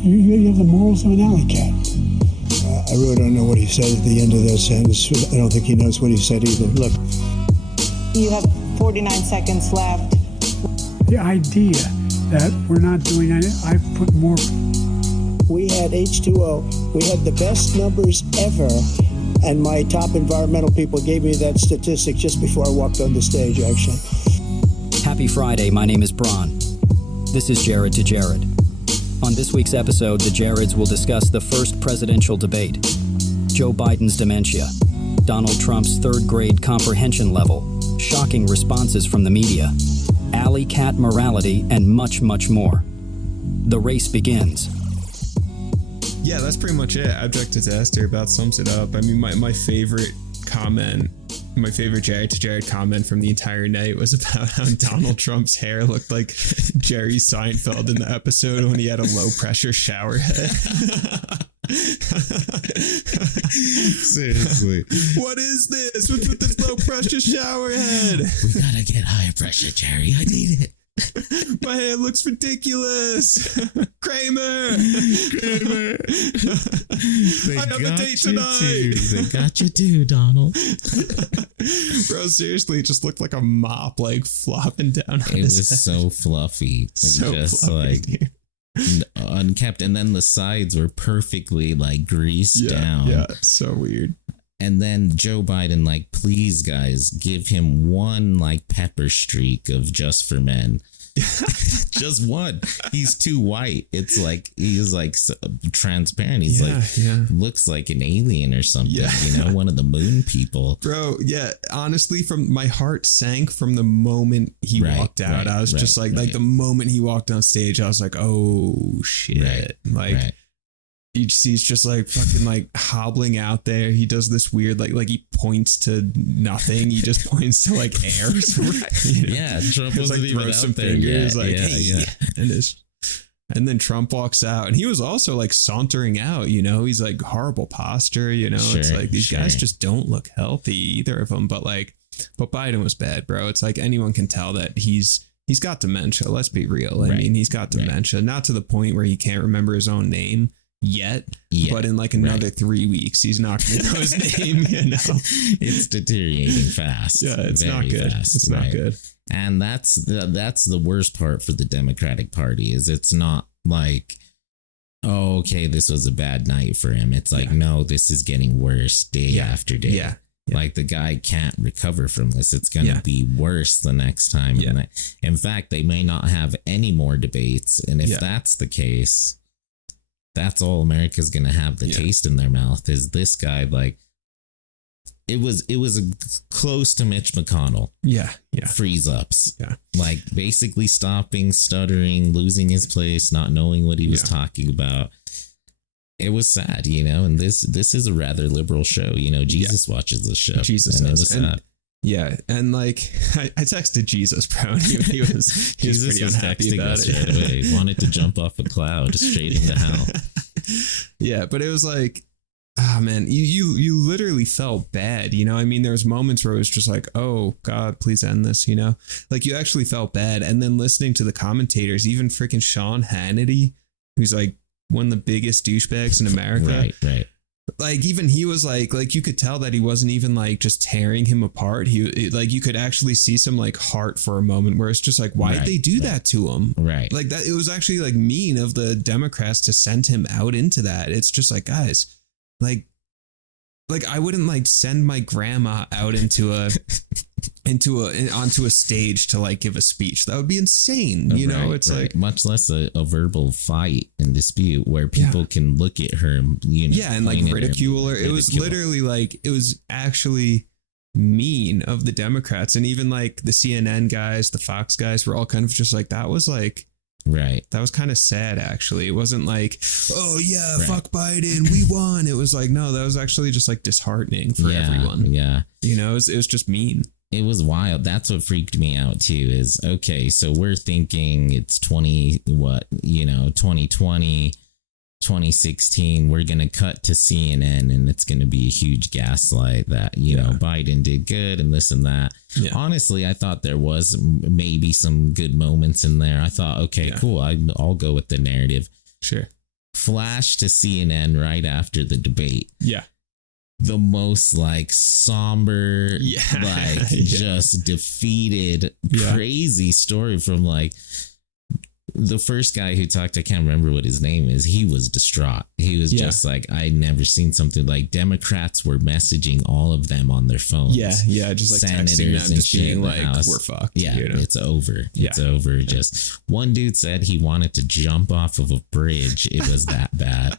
You have the morals of an alley cat. I really don't know what he said at the end of that sentence. I don't think he knows what he said either. Look. You have 49 seconds left. The idea that we're not doing it, I've put more. We had H2O. We had the best numbers ever. And my top environmental people gave me that statistic just before I walked on the stage, actually. Happy Friday, my name is Bron. This is Jared to Jared. On this week's episode, the Jareds will discuss the first presidential debate, Joe Biden's dementia, Donald Trump's third-grade comprehension level, shocking responses from the media, alley cat morality, and much, much more. The race begins. Yeah, that's pretty much it. Abject Disaster about sums it up. I mean, my favorite comment, my favorite Jared to Jared comment from the entire night was about how Donald Trump's hair looked like Jerry Seinfeld in the episode when he had a low pressure shower head. Seriously. What is this? What's with this low pressure shower head? We gotta get high pressure, Jerry. I need it. My hair looks ridiculous. Kramer. I have a date tonight. They got you too, Donald. Bro, seriously, it just looked like a mop, like flopping down. It was so fluffy. So just fluffy, like unkept, and then the sides were perfectly like greased down. Yeah, so weird. And then Joe Biden, like, please, guys, give him one, like, pepper streak of Just for Men. Just one. He's too white. It's like, he's like so transparent. He's looks like an alien or something, you know, one of the moon people. Bro, yeah, honestly, from my heart sank from the moment he walked out. I was just like the moment he walked on stage, I was like, oh, shit. He's just like fucking like hobbling out there. He does this weird like he points to nothing. He just points to like air. You know? Yeah, Trump was like even throws some there. fingers and then Trump walks out, and he was also like sauntering out. You know, he's like horrible posture. You know, it's like these guys just don't look healthy, either of them. But Biden was bad, bro. It's like anyone can tell that he's got dementia. Let's be real. I mean, he's got dementia, not to the point where he can't remember his own name yet, but in like another 3 weeks he's not gonna know his name. You know, it's deteriorating fast. Yeah, it's not good. It's not good. And that's the worst part for the Democratic Party, is it's not like, oh, okay, this was a bad night for him. It's like, no, this is getting worse day after day. Yeah. Like, the guy can't recover from this. It's going to be worse the next time. Yeah. In fact, they may not have any more debates. And if that's the case, that's all America's going to have the taste in their mouth, is this guy. Like, it was close to Mitch McConnell. Yeah. Freeze ups. Yeah. Like, basically stopping, stuttering, losing his place, not knowing what he was talking about. It was sad, you know, and this is a rather liberal show. You know, Jesus watches the show. Jesus does. It was sad. Yeah, and like I texted Jesus, bro, and he was pretty unhappy about it. Right away. He wanted to jump off a cloud straight into hell. Yeah, but it was like, oh man, you literally felt bad, you know. I mean, there was moments where it was just like, oh God, please end this, you know. Like, you actually felt bad, and then listening to the commentators, even freaking Sean Hannity, who's like one of the biggest douchebags in America, right. Like, even he was like you could tell that he wasn't even like just tearing him apart. Like, you could actually see some like heart for a moment where it's just like, why did they do that to him? Right. Like, that, it was actually like mean of the Democrats to send him out into that. It's just like, guys, like I wouldn't like send my grandma out onto a stage to like give a speech. That would be insane. You know, it's like, much less a verbal fight and dispute where people can look at her, you know, and like ridicule her. It was literally like, it was actually mean of the Democrats. And even like the CNN guys, the Fox guys were all kind of just like, that was like, that was kind of sad, actually. It wasn't like, oh yeah, fuck Biden, we won. It was like, no, that was actually just like disheartening for everyone. Yeah. You know, it was just mean. It was wild. That's what freaked me out too, is, okay, so we're thinking it's 2020, 2016, we're going to cut to CNN and it's going to be a huge gaslight that, you know, Biden did good and this and that. Yeah. Honestly, I thought there was maybe some good moments in there. I thought, okay, cool. I'll go with the narrative. Sure. flash to CNN right after the debate. Yeah. The most like somber, like Yeah. just defeated, crazy story from like the first guy who talked. I can't remember what his name is. He was distraught. He was just like, I'd never seen something like Democrats were messaging all of them on their phones. Yeah. Just like texting them, just being like, we're fucked. Yeah, you know? it's over. It's over. Yeah. Just one dude said he wanted to jump off of a bridge. It was that bad.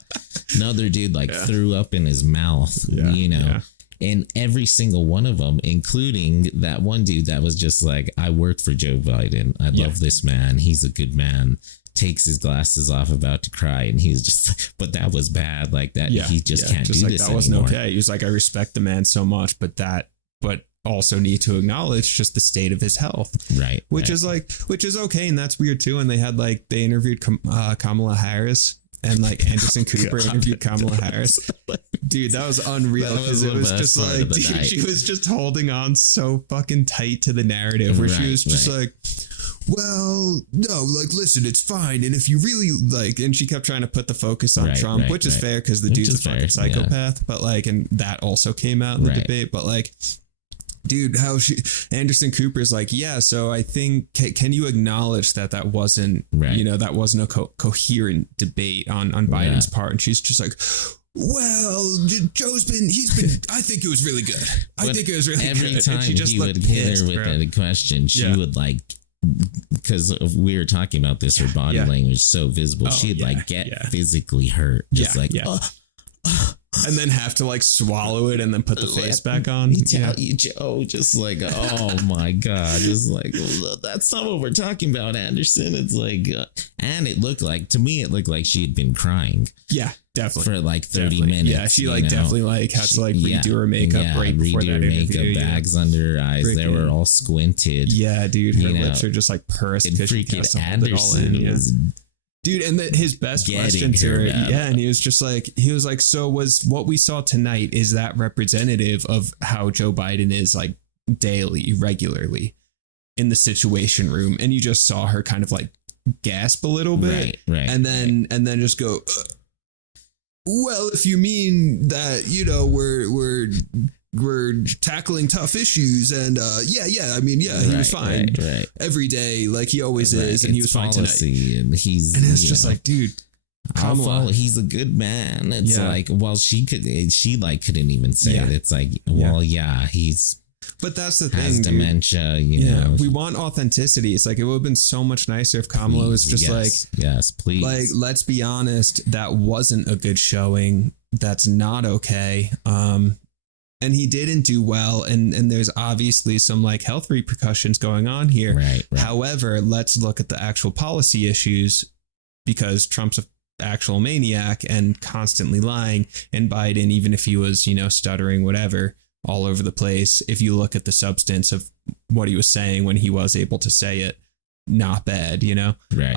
Another dude like threw up in his mouth, you know. Yeah. And every single one of them, including that one dude that was just like, I work for Joe Biden. I love this man. He's a good man. Takes his glasses off, about to cry. And he's just, but that was bad. Like that. He just can't just do like this that wasn't anymore. Okay. He was like, I respect the man so much, but also need to acknowledge just the state of his health. Right. Which is okay. And that's weird too. And they interviewed Kamala Harris. And like Anderson Cooper interviewed Kamala Harris. Dude, that was unreal because it was just like, dude, she was just holding on so fucking tight to the narrative where she was just like, well, no, like, listen, it's fine. And if you really like, and she kept trying to put the focus on Trump, which is fair because the dude's a fucking psychopath. But like, and that also came out in the debate. But like, dude, Anderson Cooper's like, yeah, so I think, can you acknowledge that wasn't, that wasn't a coherent debate on Biden's part? And she's just like, well, I think it was really good. I think it was really good. Every time he would hit her with a question, she would like, because we were talking about this, her body language is so visible. She'd like get physically hurt. Just and then have to like swallow it and then put the face back on. Tell you, Joe, just like, oh my God, just like, that's not what we're talking about, Anderson. It's like, and it looked like she had been crying. Yeah, definitely. For like 30 minutes. Yeah, she like definitely like had to like redo her makeup right before that interview. Bags under her eyes. They were all squinted. Yeah, dude, her lips are just like pursed because she has to hold it all in. Dude, and his best question to her, and he was like, so was what we saw tonight, is that representative of how Joe Biden is like daily, regularly in the Situation Room? And you just saw her kind of like gasp a little bit, and then just go, well, if you mean that, you know, we're tackling tough issues, and he was fine every day, like he always is, and he was fine tonight. And it's just like, dude, he's a good man. It's like, well, she couldn't even say it. It's like, well, he's. But that's the has thing, dementia, you know. We want authenticity. It's like, it would have been so much nicer if Kamala was just please. Like, let's be honest, that wasn't a good showing. That's not okay. And he didn't do well. And there's obviously some like health repercussions going on here. Right. However, let's look at the actual policy issues, because Trump's an actual maniac and constantly lying. And Biden, even if he was, you know, stuttering, whatever, all over the place, if you look at the substance of what he was saying when he was able to say it, not bad, you know? Right.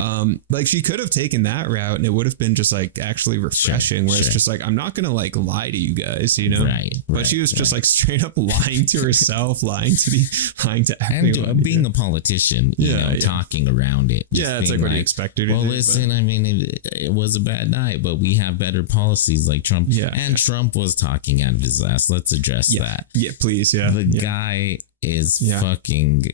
Like, she could have taken that route and it would have been just like actually refreshing, where it's just like, I'm not going to like lie to you guys, you know? But she was just like straight up lying to herself, lying to everyone. And being a politician, you know, talking around it. It's like, what do you expect her to do? Well, listen, I mean, it was a bad night, but we have better policies like Trump. Trump was talking out of his ass. Let's address that. Yeah, please. Yeah. The guy is fucking...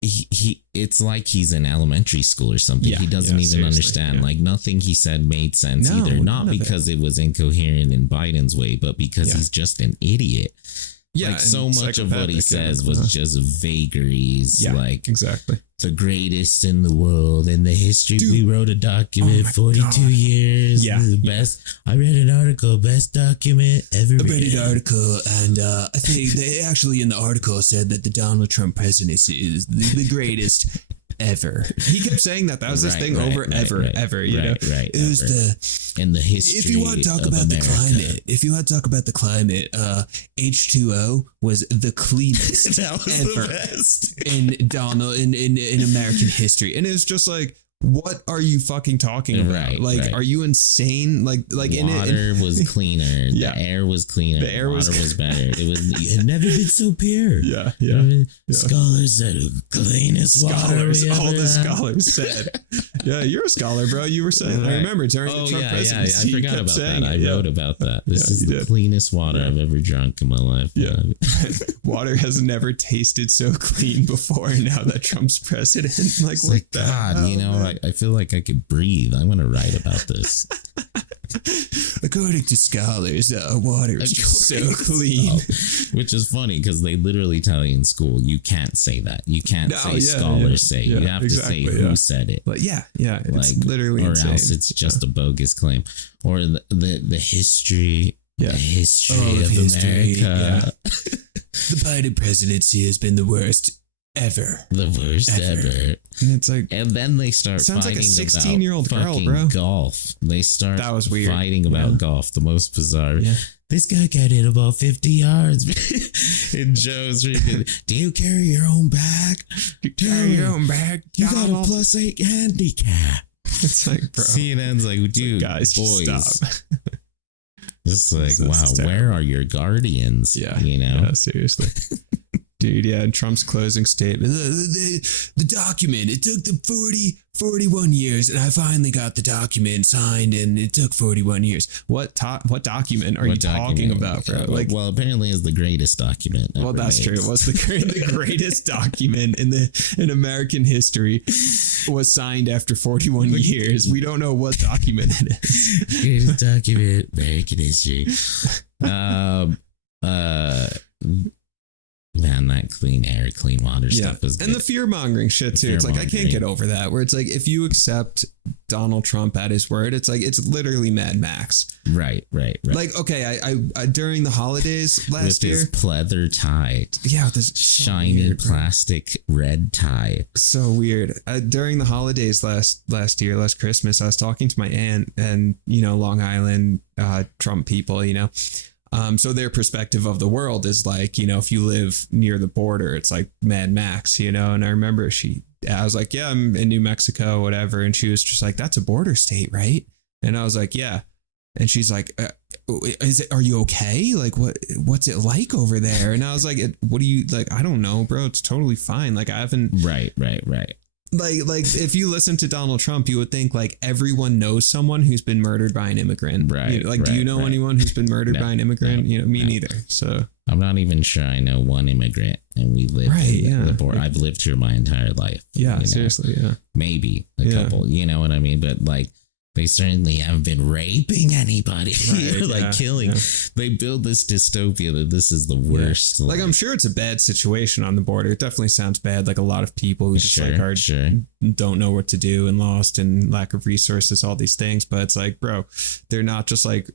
He it's like he's in elementary school or something. He doesn't even understand. Like, nothing he said made sense either. Not because it was incoherent in Biden's way, but because he's just an idiot. Yeah, like, so much of what he says was just vagaries. Like, exactly. The greatest in the world in the history. We wrote a document, 42 years. The best. I read an article, best document ever written. I read an article, and I think they actually in the article said that the Donald Trump presidency is the greatest ever. He kept saying that. That was this thing ever. You know, it was in the history. If you want to talk about America. the climate, H2O was the cleanest that was ever the best in American history. And it was just like, what are you fucking talking about? Right, Like, right. are you insane? Like water was cleaner. Yeah. The air was cleaner. The air water was- was better. It had never been so pure. Yeah, Scholars said cleanest water we all ever the had. scholars said. Yeah, you're a scholar, bro. You were saying. I Right. remember during the Trump presidency. I forgot you kept about saying that. I it. wrote about that. This is you the did. cleanest water I've ever drunk in my life. Yeah. Water has never tasted so clean before. Now that Trump's president, like, It's what like, the God, hell, you know, man? I feel like I could breathe. I want to write about this. According to scholars, water is just so clean. Which is funny because they literally tell you in school, you can't say that. You can't say scholars say. You have to say who said it. But yeah, it's Like, literally or insane. else it's just a bogus claim. Or the history, the history of America. The Biden presidency has been the worst ever. The worst ever. And it's like, And then they start Sounds like fighting a about 16-year-old girl, fucking bro. golf. They start That was weird. fighting about Yeah. golf. The most bizarre. Yeah. This guy got it about 50 yards. And Joe's freaking, do you carry your own bag? carry your own bag, You got a Donald. +8 handicap. It's like, bro. CNN's like, dude, guys, just boys. stop. It's like, This wow, is where terrible. are your guardians? Yeah. You know? Yeah, seriously. Dude, yeah, and Trump's closing statement. The document, it took them 41 years, and I finally got the document signed, and it took 41 years. What document are you talking about, bro? Like, well, apparently it's the greatest document. well, ever that's made. true. It was the greatest document in American history was signed after 41 years. We don't know what document it is. Greatest document, American history. Man, that clean air, clean water stuff is good. And the fear mongering shit too. It's like, I can't fear-mongering. get over that. Where it's like, if you accept Donald Trump at his word, it's like, it's literally Mad Max. Right. Like, okay, I during the holidays With last year, his pleather tie, yeah, this shiny plastic red tie. so weird. During the holidays last Christmas, I was talking to my aunt and, Long Island Trump people, so their perspective of the world is like, if you live near the border, it's like Mad Max, and I remember I was like, yeah, I'm in New Mexico, whatever. And she was just like, that's a border state, right? And I was like, yeah. And she's like, are you okay? Like, what's it like over there? And I was like, what do you like? I don't know, bro. It's totally fine. Like, I haven't. Right. Like if you listen to Donald Trump, you would think like everyone knows someone who's been murdered by an immigrant. Right, Do you know right. anyone who's been murdered No, by an immigrant? no, Me no. neither. So I'm not even sure I know one immigrant, and we live in the border. I've lived here my entire life. yeah, seriously, yeah. Maybe a Yeah. couple, you know what I mean? But like, they certainly haven't been raping anybody, Right, like yeah, killing. yeah. They build this dystopia that this is the worst. Like, I'm sure it's a bad situation on the border. It definitely sounds bad. Like a lot of people who just don't know what to do and lost and lack of resources, all these things. But it's like, bro, they're not just like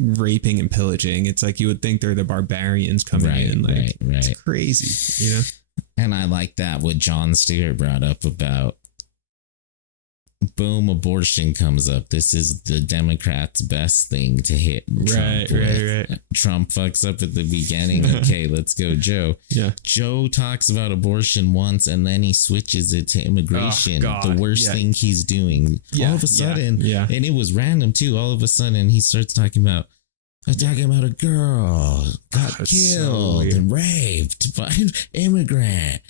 raping and pillaging. It's like you would think they're the barbarians coming in. Like, it's crazy, And I like that what Jon Stewart brought up about, boom, abortion comes up. This is the Democrats' best thing to hit Trump with. Right. Trump fucks up at the beginning. Okay, let's go, Joe. Yeah. Joe talks about abortion once and then he switches it to immigration. Oh, God. The worst Yeah. thing he's doing. Yeah, All of a sudden, yeah. and it was random too. All of a sudden, he starts talking about a girl got it's so killed weird. and raped by an immigrant.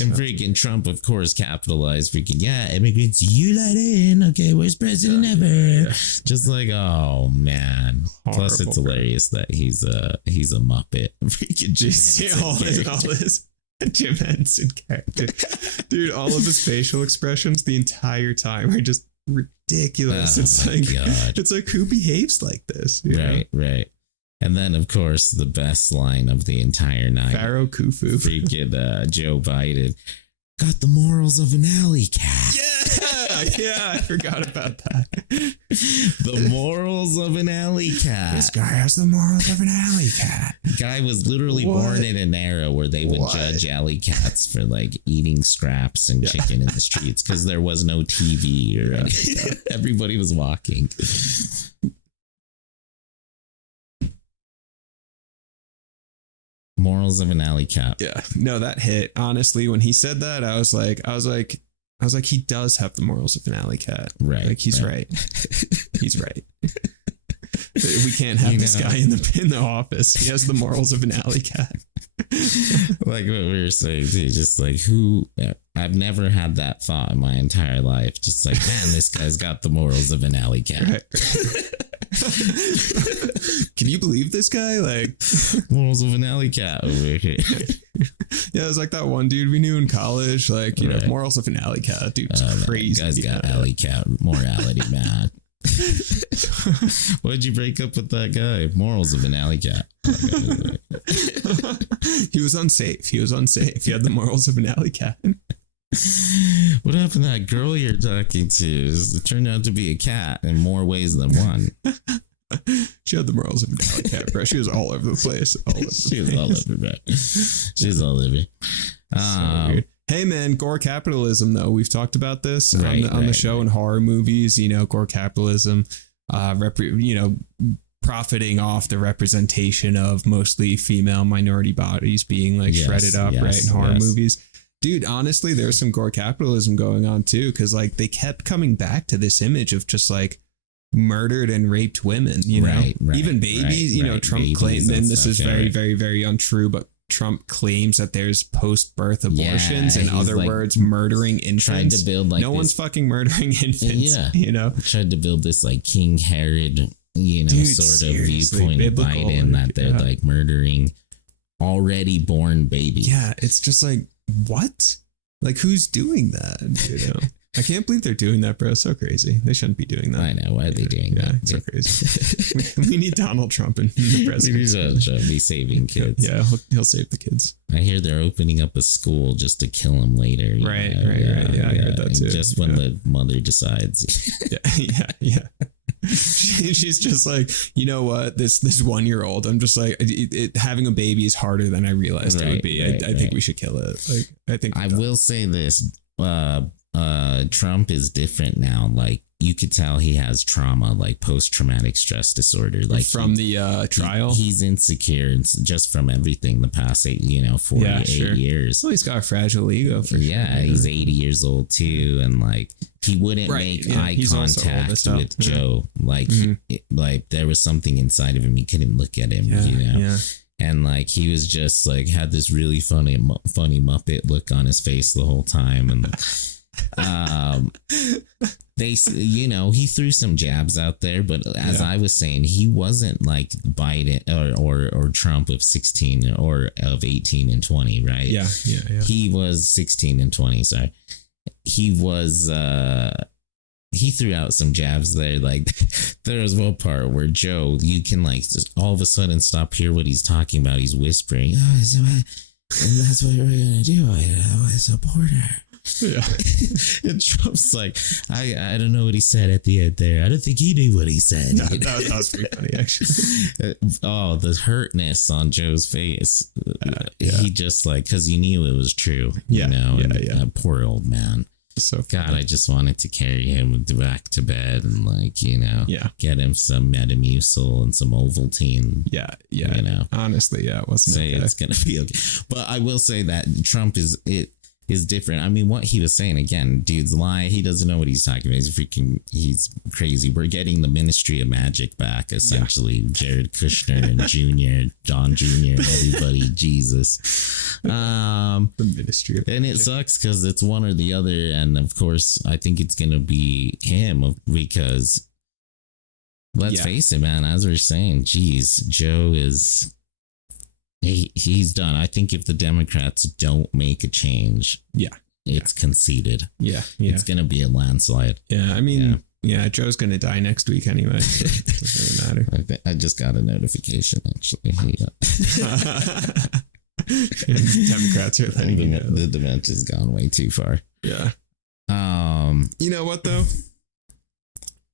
And freaking Trump, of course, capitalized. Freaking, yeah, immigrants, you let in. Okay, worst president ever. Yeah. Just like, oh man. Plus, it's Horrible, hilarious that he's a Muppet. Freaking Jim Henson all character. this Jim Henson character. Dude, all of his facial expressions the entire time are just ridiculous. Oh It's my like, God. it's like, who behaves like this? You know? Right. And then, of course, the best line of the entire night. Pharaoh Khufu. Freaking Joe Biden got the morals of an alley cat. Yeah, I forgot about that. The morals of an alley cat. This guy has the morals of an alley cat. Guy was literally What? born in an era where they would What? judge alley cats for like eating scraps and chicken in the streets because there was no TV or anything. Everybody was walking. Morals of an alley cat. Yeah, no, that hit. Honestly, when he said that, I was like, I was like, he does have the morals of an alley cat. Right. Like, he's right. He's right. We can't have this guy in the office. He has the morals of an alley cat. Like what we were saying too, just like I've never had that thought in my entire life. Just like, man, this guy's got the morals of an alley cat. Right. Can you believe this guy? Like, morals of an alley cat over here. Yeah, it was like that one dude we knew in college. Like, you know, morals of an alley cat. Dude's crazy. Man, guy's got alley cat morality, man. Why'd you break up with that guy? Morals of an alley cat. He was unsafe. He had the morals of an alley cat. What happened to that girl you're talking to? It turned out to be a cat in more ways than one. She had the morals of an alley cat, bro. She was all over the place. She was all over, bro. She's all over. So weird. Hey man, gore capitalism though. We've talked about this on the show in horror movies, you know, gore capitalism, profiting off the representation of mostly female minority bodies being like shredded up, right, in horror movies. Dude, honestly, there's some gore capitalism going on too, because like they kept coming back to this image of just like murdered and raped women, you know, even babies, you know, Trump claimed, and this is very, very, very untrue, but Trump claims that there's post-birth abortions, in other words, murdering infants. Tried to build like one's fucking murdering infants. You know, tried to build this like King Herod, you know, sort of viewpoint of Biden that they're like murdering already born babies. Yeah, it's just like, what? Like, who's doing that? You know, I can't believe they're doing that, bro. It's so crazy. They shouldn't be doing that. I know. Why are they doing that? It's so crazy. We need Donald Trump in the presidency. We need Donald Trump be saving kids. Yeah, he'll save the kids. I hear they're opening up a school just to kill them later. Right. Yeah, I heard that too. Just when the mother decides. Yeah. She's just like, you know what? This 1-year-old, I'm just like, having a baby is harder than I realized it would be. I think we should kill it. Like, I think I will say this. Trump is different now. Like, you could tell he has trauma, like post-traumatic stress disorder. Like from the trial, he's insecure. It's just from everything the past 48 years. Well, he's got a fragile ego for sure. Yeah, he's 80 years old too, and like he wouldn't make eye contact with Joe. Like, like there was something inside of him. He couldn't look at him. You know. Yeah. And like he was just like had this really funny Muppet look on his face the whole time, and he threw some jabs out there, but as I was saying, he wasn't like Biden or Trump of 16 or of 18 and 20, right? Yeah. He was 16 and 20. Sorry, he was. He threw out some jabs there. Like there was one part where Joe, you can like just all of a sudden stop hear what he's talking about. He's whispering, and that's what we're gonna do. I support her. Yeah. And Trump's like, I don't know what he said at the end there. I don't think he knew what he said. No, that was pretty funny, actually. The hurtness on Joe's face. He just like, because he knew it was true. You know? Poor old man. So God, I just wanted to carry him back to bed and like, you know, get him some Metamucil and some Ovaltine. Yeah. You know, honestly, it wasn't okay. It's going to be okay. But I will say that Trump is different. I mean, what he was saying again, dude's lie. He doesn't know what he's talking about. He's crazy. We're getting the Ministry of Magic back, essentially. Jared Kushner and Jr., Don Jr., and everybody. Jesus. The Ministry of Magic. And it sucks because it's one or the other. And of course, I think it's going to be him because let's face it, man, as we're saying, geez, Joe is... He's done. I think if the Democrats don't make a change, it's conceded. Yeah. It's going to be a landslide. Yeah, I mean, Joe's going to die next week anyway. Doesn't really matter. I just got a notification, actually. Democrats are letting you know. The Dementia's gone way too far. Yeah. You know what, though?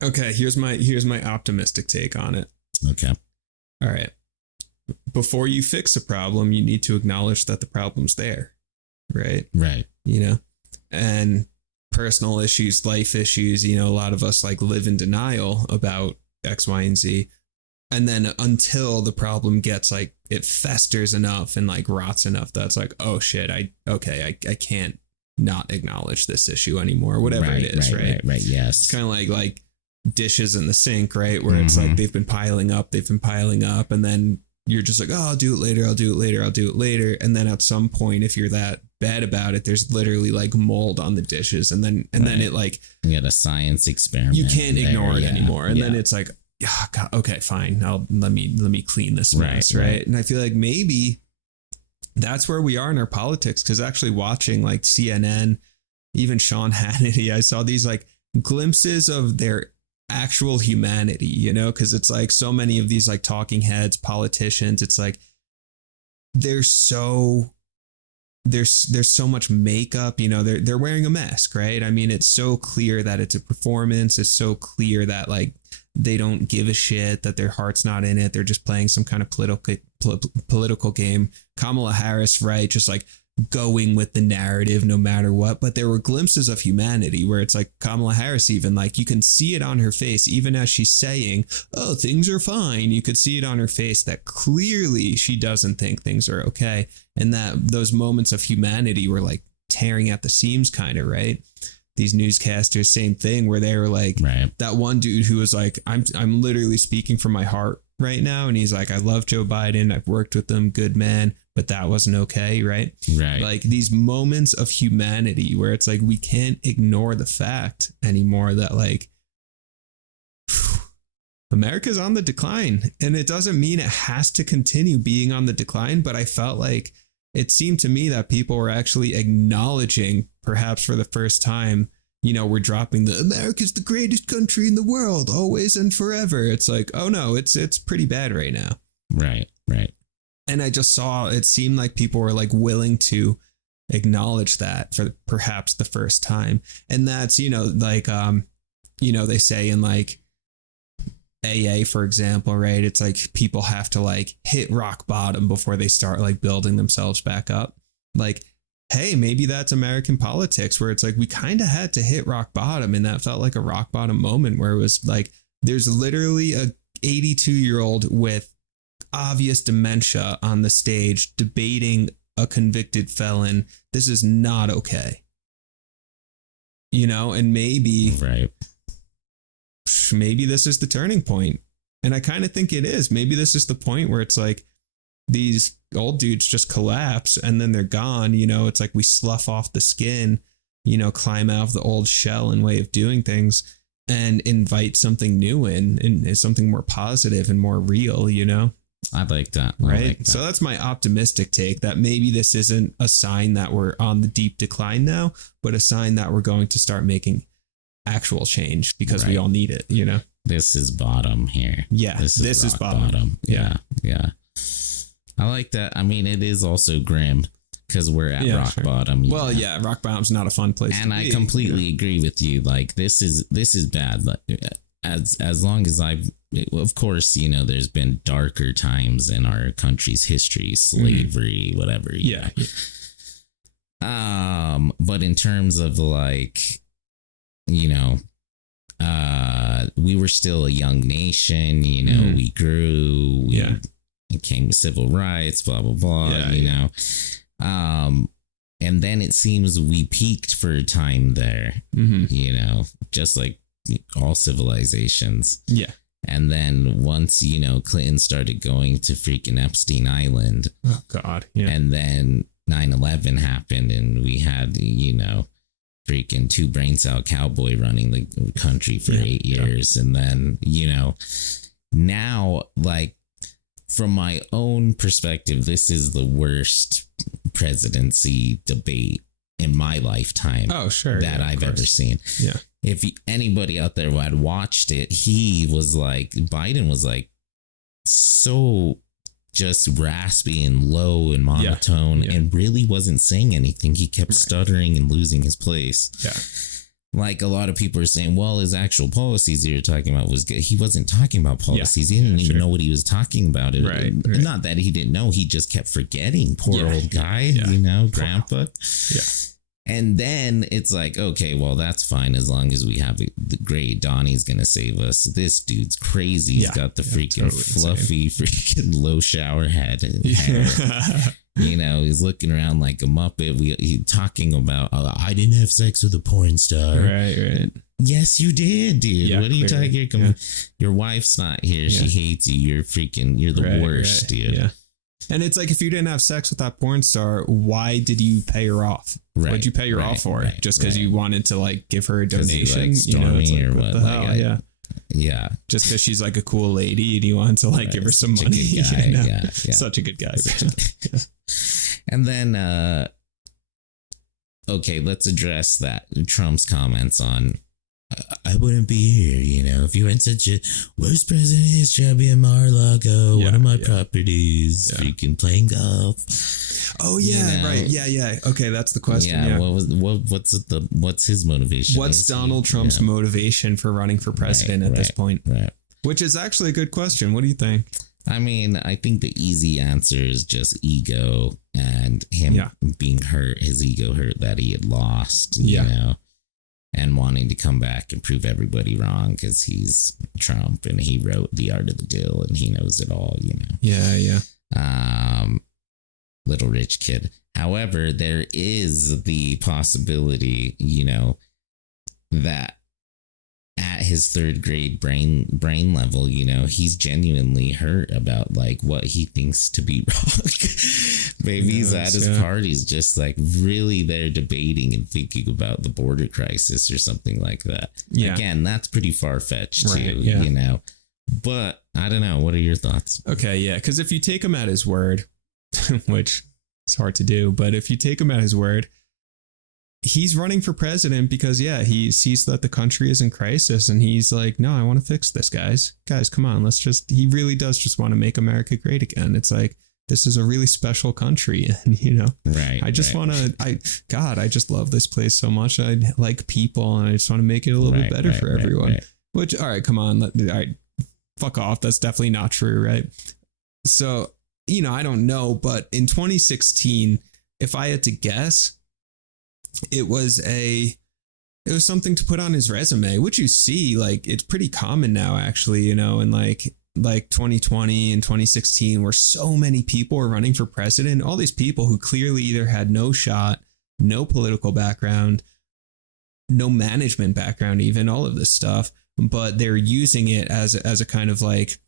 Okay, here's my optimistic take on it. Okay. All right. Before you fix a problem, you need to acknowledge that the problem's there, right? Right. You know, and personal issues, life issues, you know, a lot of us like live in denial about X, Y, and Z. And then until the problem gets like, it festers enough and like rots enough, that's like, oh shit, I can't not acknowledge this issue anymore, whatever it is, right? Right. Yes. It's kind of like dishes in the sink, right? Where it's like they've been piling up, and then you're just like, oh, I'll do it later. And then at some point, if you're that bad about it, there's literally like mold on the dishes, and then it like, you got a science experiment. You can't ignore it anymore. And then it's like, oh, God, okay, fine. Let me clean this mess, right? And I feel like maybe that's where we are in our politics, because actually watching like CNN, even Sean Hannity, I saw these like glimpses of their actual humanity, you know, because it's like so many of these like talking heads, politicians, it's like there's so much makeup, you know, they're wearing a mask, right? I mean, it's so clear that it's a performance. It's so clear that like they don't give a shit, that their heart's not in it. They're just playing some kind of political game. Kamala Harris, right? Just like going with the narrative no matter what. But there were glimpses of humanity where it's like Kamala Harris, even like you can see it on her face, even as she's saying, oh, things are fine. You could see it on her face that clearly she doesn't think things are okay. And that those moments of humanity were like tearing at the seams, kind of, right? These newscasters, same thing, where they were like, that one dude who was like, I'm literally speaking from my heart right now. And he's like, I love Joe Biden. I've worked with him. Good man. But that wasn't okay. Right. Like these moments of humanity where it's like, we can't ignore the fact anymore that like America's on the decline. And it doesn't mean it has to continue being on the decline. But I felt like it seemed to me that people were actually acknowledging, perhaps for the first time, you know, we're dropping the America's the greatest country in the world, always and forever. It's like, oh no, it's pretty bad right now. Right. And I just saw, it seemed like people were like willing to acknowledge that for perhaps the first time. And that's, you know, like, you know, they say in like AA, for example, right? It's like people have to like hit rock bottom before they start like building themselves back up. Like, hey, maybe that's American politics, where it's like we kind of had to hit rock bottom. And that felt like a rock bottom moment where it was like, there's literally a 82-year-old with obvious dementia on the stage debating a convicted felon. This is not okay. You know, and maybe this is the turning point. And I kind of think it is. Maybe this is the point where it's like these old dudes just collapse and then they're gone. You know, it's like we slough off the skin, you know, climb out of the old shell and way of doing things and invite something new in, and something more positive and more real, you know? I like that. Right. Like that. So that's my optimistic take, that maybe this isn't a sign that we're on the deep decline now, but a sign that we're going to start making actual change, because we all need it, you know? This is bottom here. Yeah. This is bottom. Yeah. I like that. I mean, it is also grim because we're at rock bottom. Well, yeah, rock bottom's not a fun place and to be. I completely agree with you. Like this is bad. Like, as long as of course, you know, there's been darker times in our country's history, slavery, whatever. Yeah. But in terms of like, you know, we were still a young nation, you know, we grew, it came to civil rights, blah, blah, blah, you know. And then it seems we peaked for a time there, you know, just like all civilizations. Yeah. And then once, you know, Clinton started going to freaking Epstein Island. Oh, God. Yeah. And then 9/11 happened and we had, you know, freaking two brain cell cowboy running the country for 8 years. And then, you know, now, like, from my own perspective, this is the worst presidency debate in my lifetime. Oh, sure. That I've ever seen. Yeah. If anybody out there who had watched it, Biden was like so just raspy and low and monotone and really wasn't saying anything. He kept stuttering and losing his place. Yeah. Like a lot of people are saying, well, his actual policies you're talking about was good. He wasn't talking about policies. He didn't even know what he was talking about. Not that he didn't know. He just kept forgetting. Poor old guy, you know, grandpa. Yeah. And then it's like, okay, well, that's fine as long as we have the great Donnie's gonna save us. This dude's crazy. He's got the freaking totally fluffy, freaking low shower head and hair. You know, he's looking around like a Muppet. He's talking about, I didn't have sex with a porn star. Right. Yes, you did, dude. Yeah, what are you clearly. talking about? Your wife's not here. She hates you. You're the worst, dude. Yeah. And it's like, if you didn't have sex with that porn star, why did you pay her off? What'd you pay her off for? Just because you wanted to like give her a donation? You know, it's like, or what the hell? Yeah. Yeah. Just because she's like a cool lady and you want to like give her some money. Guy. You know? Yeah. Such a good guy. And then, okay, let's address that. Trump's comments on, I wouldn't be here, you know, if you weren't such a worst president in history, I'd be in Mar-a-Lago, one of my properties, freaking playing golf. Oh yeah, you know? Right. Yeah. Okay, that's the question. Yeah. What's his motivation? What's Donald Trump's motivation for running for president at this point? Right. Which is actually a good question. What do you think? I mean, I think the easy answer is just ego and him being hurt, his ego hurt that he had lost, you know, and wanting to come back and prove everybody wrong because he's Trump and he wrote The Art of the Deal and he knows it all, you know. Yeah. Little rich kid. However, there is the possibility, you know, that at his third grade brain level, you know, he's genuinely hurt about like what he thinks to be wrong. Maybe he's at his parties just like really there debating and thinking about the border crisis or something like that. Yeah. Again, that's pretty far-fetched too, you know. But I don't know. What are your thoughts? Okay, yeah, because if you take him at his word, which is hard to do, but if you take him at his word, he's running for president because, he sees that the country is in crisis and he's like, no, I want to fix this, guys. Guys, come on, he really does just want to make America great again. It's like, this is a really special country. And, you know, I just want to, I just love this place so much. I like people and I just want to make it a little bit better for everyone. Which, all right, come on. All right, fuck off. That's definitely not true, right? So, you know, I don't know, but in 2016, if I had to guess, it was something to put on his resume, which you see, like, it's pretty common now, actually, you know, and like 2020 and 2016, where so many people were running for president, all these people who clearly either had no shot, no political background, no management background, even all of this stuff, but they're using it as a kind of like,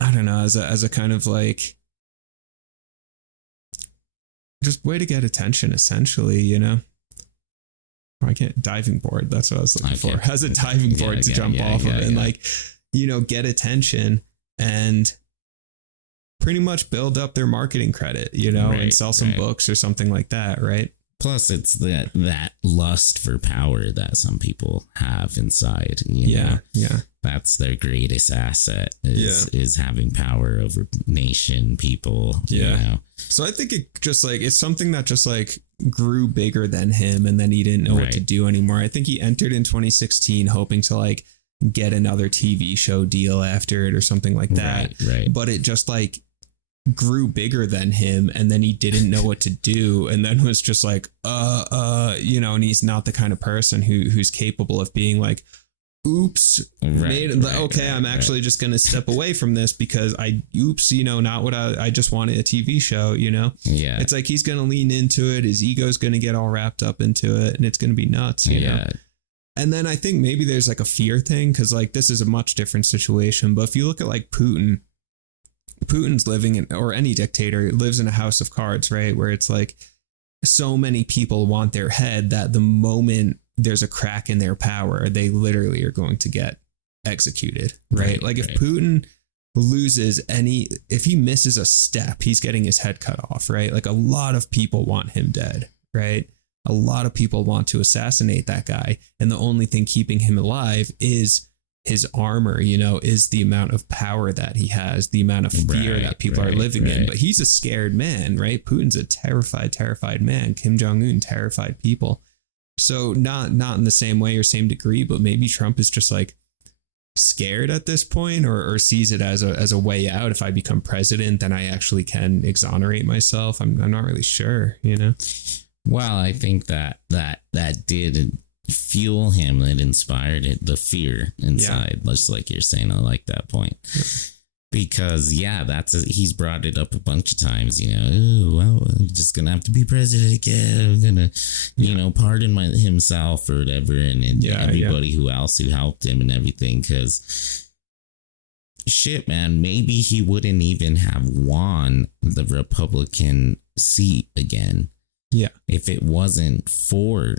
I don't know, as a kind of like, just way to get attention, essentially, you know. I can't, diving board, that's what I was looking for. As a diving board to jump off of it and like, you know, get attention and pretty much build up their marketing credit, you know, and sell some books or something like that, right? Plus, it's that lust for power that some people have inside. You know? That's their greatest asset is having power over nation, people. You know? So I think it just like, it's something that just like grew bigger than him and then he didn't know what to do anymore. I think he entered in 2016 hoping to like get another TV show deal after it or something like that. But it just like grew bigger than him and then he didn't know what to do and then was just like you know, and he's not the kind of person who's capable of being like, oops, I'm actually just gonna step away from this because you know, not what I just wanted a TV show, you know. It's like he's gonna lean into it, his ego's gonna get all wrapped up into it and it's gonna be nuts, you know. And then I think maybe there's like a fear thing because like this is a much different situation, but if you look at like Putin's living in, or any dictator lives in a house of cards, right? Where it's like so many people want their head that the moment there's a crack in their power, they literally are going to get executed, right? Like if Putin loses if he misses a step, he's getting his head cut off, right? Like a lot of people want him dead, right? A lot of people want to assassinate that guy. And the only thing keeping him alive is his armor, you know, is the amount of power that he has, the amount of fear that people are living in. But he's a scared man, right? Putin's a terrified man. Kim Jong-un, terrified people. So not in the same way or same degree, but maybe Trump is just like scared at this point or sees it as a way out. If I become president, then I actually can exonerate myself. I'm not really sure, you know? Well, I think that did fuel him. It inspired it, the fear inside. Just like you're saying, I like that point. Yeah. Because he's brought it up a bunch of times. Oh, well, I'm just gonna have to be president again. I'm gonna, pardon himself or whatever, and everybody who helped him and everything. Because shit, man, maybe he wouldn't even have won the Republican seat again. Yeah, if it wasn't for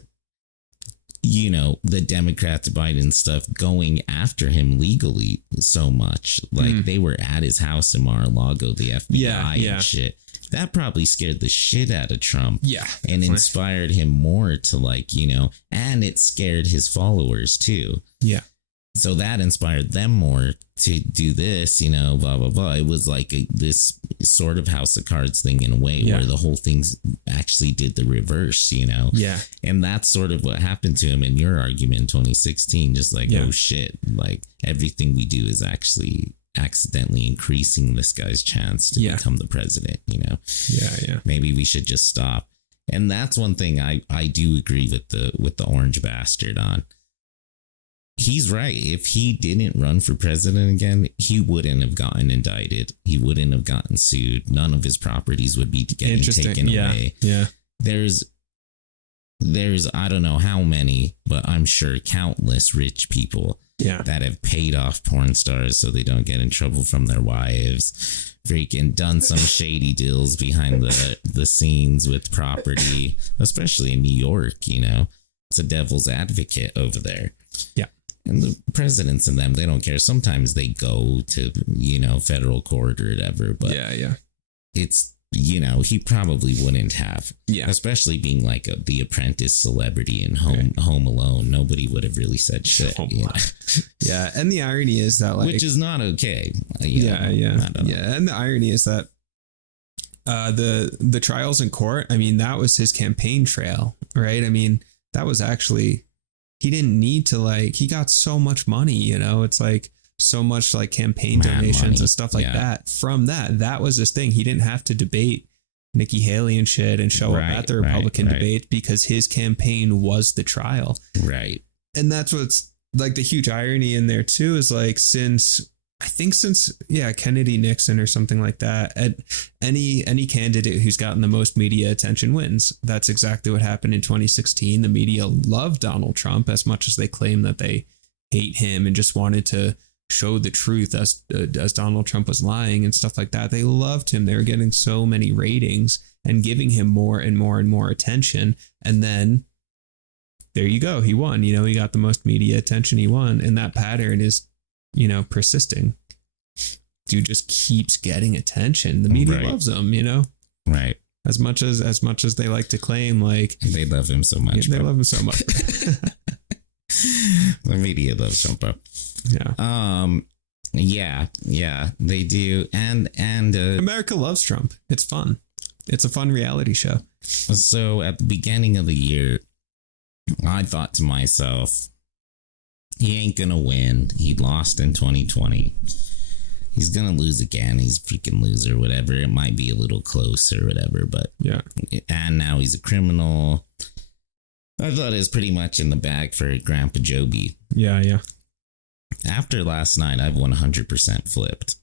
the Democrats, Biden stuff going after him legally so much. Like they were at his house in Mar-a-Lago, the FBI and shit. That probably scared the shit out of Trump. Yeah. And inspired him more to and it scared his followers too. Yeah. So that inspired them more to do this, blah, blah, blah. It was like this sort of House of Cards thing in a way where the whole thing actually did the reverse, Yeah. And that's sort of what happened to him in your argument in 2016. Just oh shit, like everything we do is actually accidentally increasing this guy's chance to become the president, Yeah. Maybe we should just stop. And that's one thing I do agree with the orange bastard on. He's right. If he didn't run for president again, he wouldn't have gotten indicted. He wouldn't have gotten sued. None of his properties would be getting taken away. Yeah. There's I don't know how many, but I'm sure countless rich people that have paid off porn stars so they don't get in trouble from their wives. Freaking done some shady deals behind the scenes with property, especially in New York, It's a devil's advocate over there. Yeah. And the presidents and them, they don't care. Sometimes they go to, federal court or whatever. But it's, he probably wouldn't have. Yeah. Especially being like the Apprentice celebrity in Home Alone. Nobody would have really said shit. Yeah. And the irony is that which is not okay. Yeah. And the irony is that the trials in court, I mean, that was his campaign trail, right? I mean, that was actually... He didn't need to he got so much money, it's like so much campaign donations money. And stuff like that. From that was his thing. He didn't have to debate Nikki Haley and shit and show up at the Republican debate because his campaign was the trial. Right. And that's what's the huge irony in there too is since Kennedy, Nixon or something like that, any candidate who's gotten the most media attention wins. That's exactly what happened in 2016. The media loved Donald Trump as much as they claim that they hate him and just wanted to show the truth as Donald Trump was lying and stuff like that. They loved him. They were getting so many ratings and giving him more and more and more attention. And then there you go. He won. He got the most media attention. He won. And that pattern is persisting. Dude just keeps getting attention. The media loves him, Right. As much as they like to claim, they love him so much. They love him so much. The media loves Trump, bro. Yeah. Yeah, they do. And America loves Trump. It's fun. It's a fun reality show. So at the beginning of the year, I thought to myself, he ain't gonna win. He lost in 2020. He's gonna lose again. He's a freaking loser, whatever. It might be a little close or whatever, but yeah. And now he's a criminal. I thought it was pretty much in the bag for Grandpa Joby. Yeah. After last night, I've 100% flipped.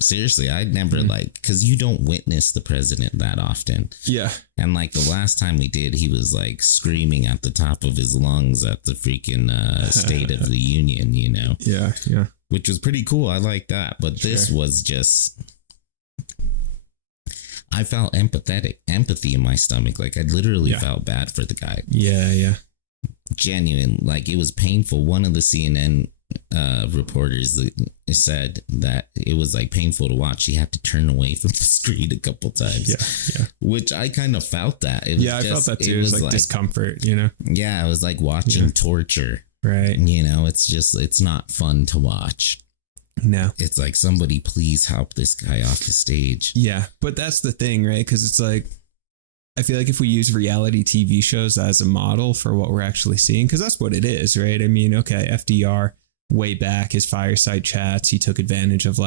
Seriously, I'd never because you don't witness the president that often. Yeah. And the last time we did, he was screaming at the top of his lungs at the freaking State of the Union, Yeah. Which was pretty cool. I like that. But this was just... I felt empathy in my stomach. I literally felt bad for the guy. Yeah. Genuine. It was painful. One of the CNN reporters said that it was painful to watch. He had to turn away from the screen a couple times. Yeah. Which I kind of felt that. It was I felt that too. It was discomfort, Yeah, it was like watching torture. Right. It's not fun to watch. No. It's somebody please help this guy off the stage. Yeah, but that's the thing, right? Because it's I feel if we use reality TV shows as a model for what we're actually seeing, because that's what it is, right? I mean, okay, FDR, way back, his fireside chats, he took advantage of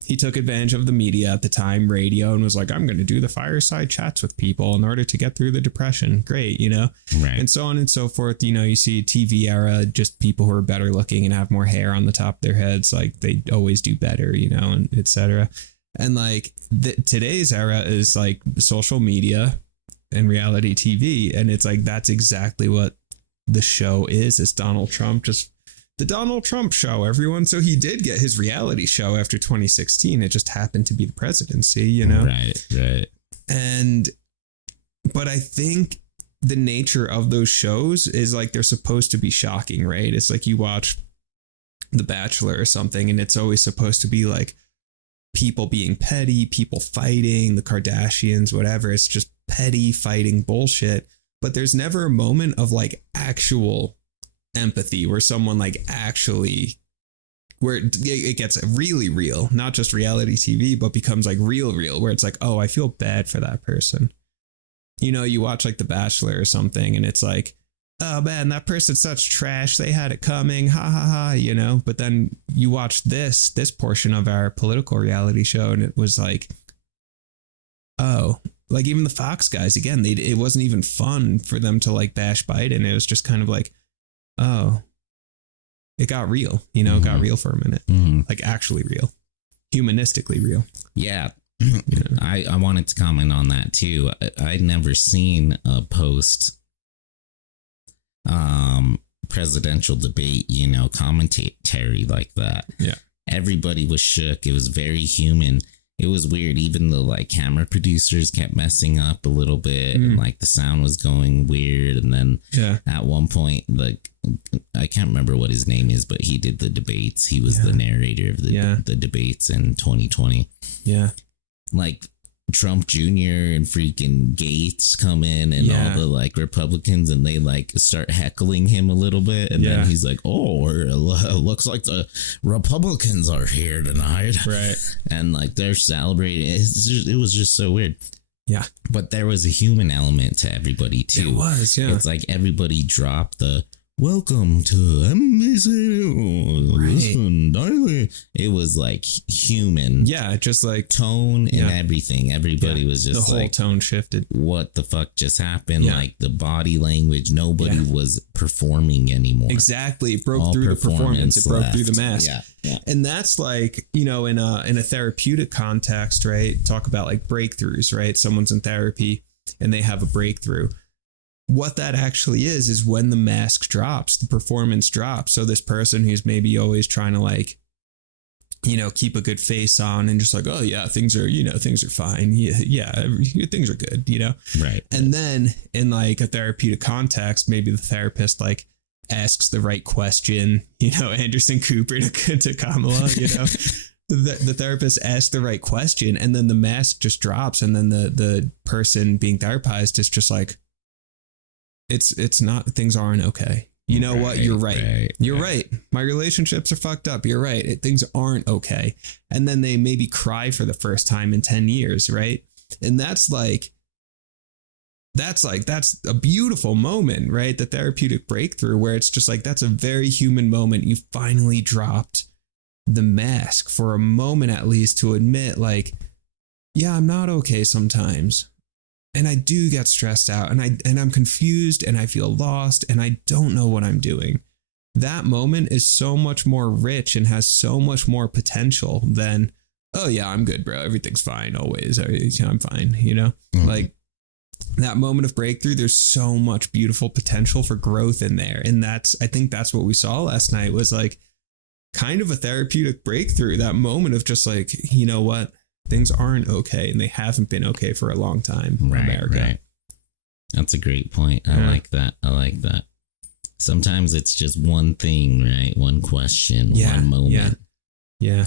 he took advantage of the media at the time, radio, and was like, I'm going to do the fireside chats with people in order to get through the depression. Great, you know, right. And so on and so forth. You know, you see TV era, just people who are better looking and have more hair on the top of their heads, like they always do better, you know, and etc. And like today's era is like social media and reality TV. And it's like, that's exactly what the show is. It's Donald Trump, just the Donald Trump show, everyone. So he did get his reality show after 2016. It just happened to be the presidency, you know? Right. But I think the nature of those shows is like, they're supposed to be shocking, right? It's like you watch The Bachelor or something, and it's always supposed to be like people being petty, people fighting, the Kardashians, whatever. It's just petty fighting bullshit. But there's never a moment of like actual empathy where someone like actually, where it gets really real, not just reality TV, but becomes like real, where it's like, oh, I feel bad for that person. You know, you watch like The Bachelor or something, and it's like, oh man, that person's such trash. They had it coming. Ha ha ha, you know? But then you watch this portion of our political reality show, and it was like, oh, like even the Fox guys, again, it wasn't even fun for them to like bash Biden. It was just kind of like, oh, it got real, you know, It got real for a minute, like actually real, humanistically real. Yeah. I wanted to comment on that too. I'd never seen a post presidential debate, you know, commentary like that. Yeah. Everybody was shook. It was very human. It was weird. Even the like camera producers kept messing up a little bit, and like the sound was going weird. And then at one point, like I can't remember what his name is, but he did the debates. He was the narrator of the debates in 2020. Yeah. Like Trump Jr. and freaking Gates come in, and all the like Republicans, and they like start heckling him a little bit, and then he's like, oh, it looks like the Republicans are here tonight, right? And like they're celebrating. It was just so weird. Yeah, but there was a human element to everybody too. It was, yeah. It's like everybody dropped the welcome to NBC. Listen, darling. It was like human. Yeah, just like tone and everything. Everybody was just the whole like, tone shifted. What the fuck just happened? Like the body language. Nobody was performing anymore. Exactly. It broke through the performance. It broke through the mask. Yeah. And that's like, you know, in a therapeutic context, right? Talk about like breakthroughs, right? Someone's in therapy and they have a breakthrough. What that actually is when the mask drops, the performance drops. So this person who's maybe always trying to like, you know, keep a good face on and just like, oh yeah, things are fine. Yeah, things are good, you know? Right. And then in like a therapeutic context, maybe the therapist like asks the right question, you know, Anderson Cooper to Kamala, you know, the therapist asks the right question, and then the mask just drops. And then the person being therapized is just like, it's not, things aren't okay. You know what? You're right. You're right. My relationships are fucked up. You're right. Things aren't okay. And then they maybe cry for the first time in 10 years. Right. And that's a beautiful moment, right? The therapeutic breakthrough where it's just like, that's a very human moment. You finally dropped the mask for a moment, at least, to admit like, yeah, I'm not okay sometimes. And I do get stressed out, and I'm confused, and I feel lost, and I don't know what I'm doing. That moment is so much more rich and has so much more potential than, oh yeah, I'm good, bro. Everything's fine always. I'm fine, you know? Like that moment of breakthrough, there's so much beautiful potential for growth in there. And I think that's what we saw last night, was like kind of a therapeutic breakthrough. That moment of just like, you know what? Things aren't okay, and they haven't been okay for a long time in America. Right. That's a great point. I like that. Sometimes it's just one thing, right? One question, one moment. Yeah.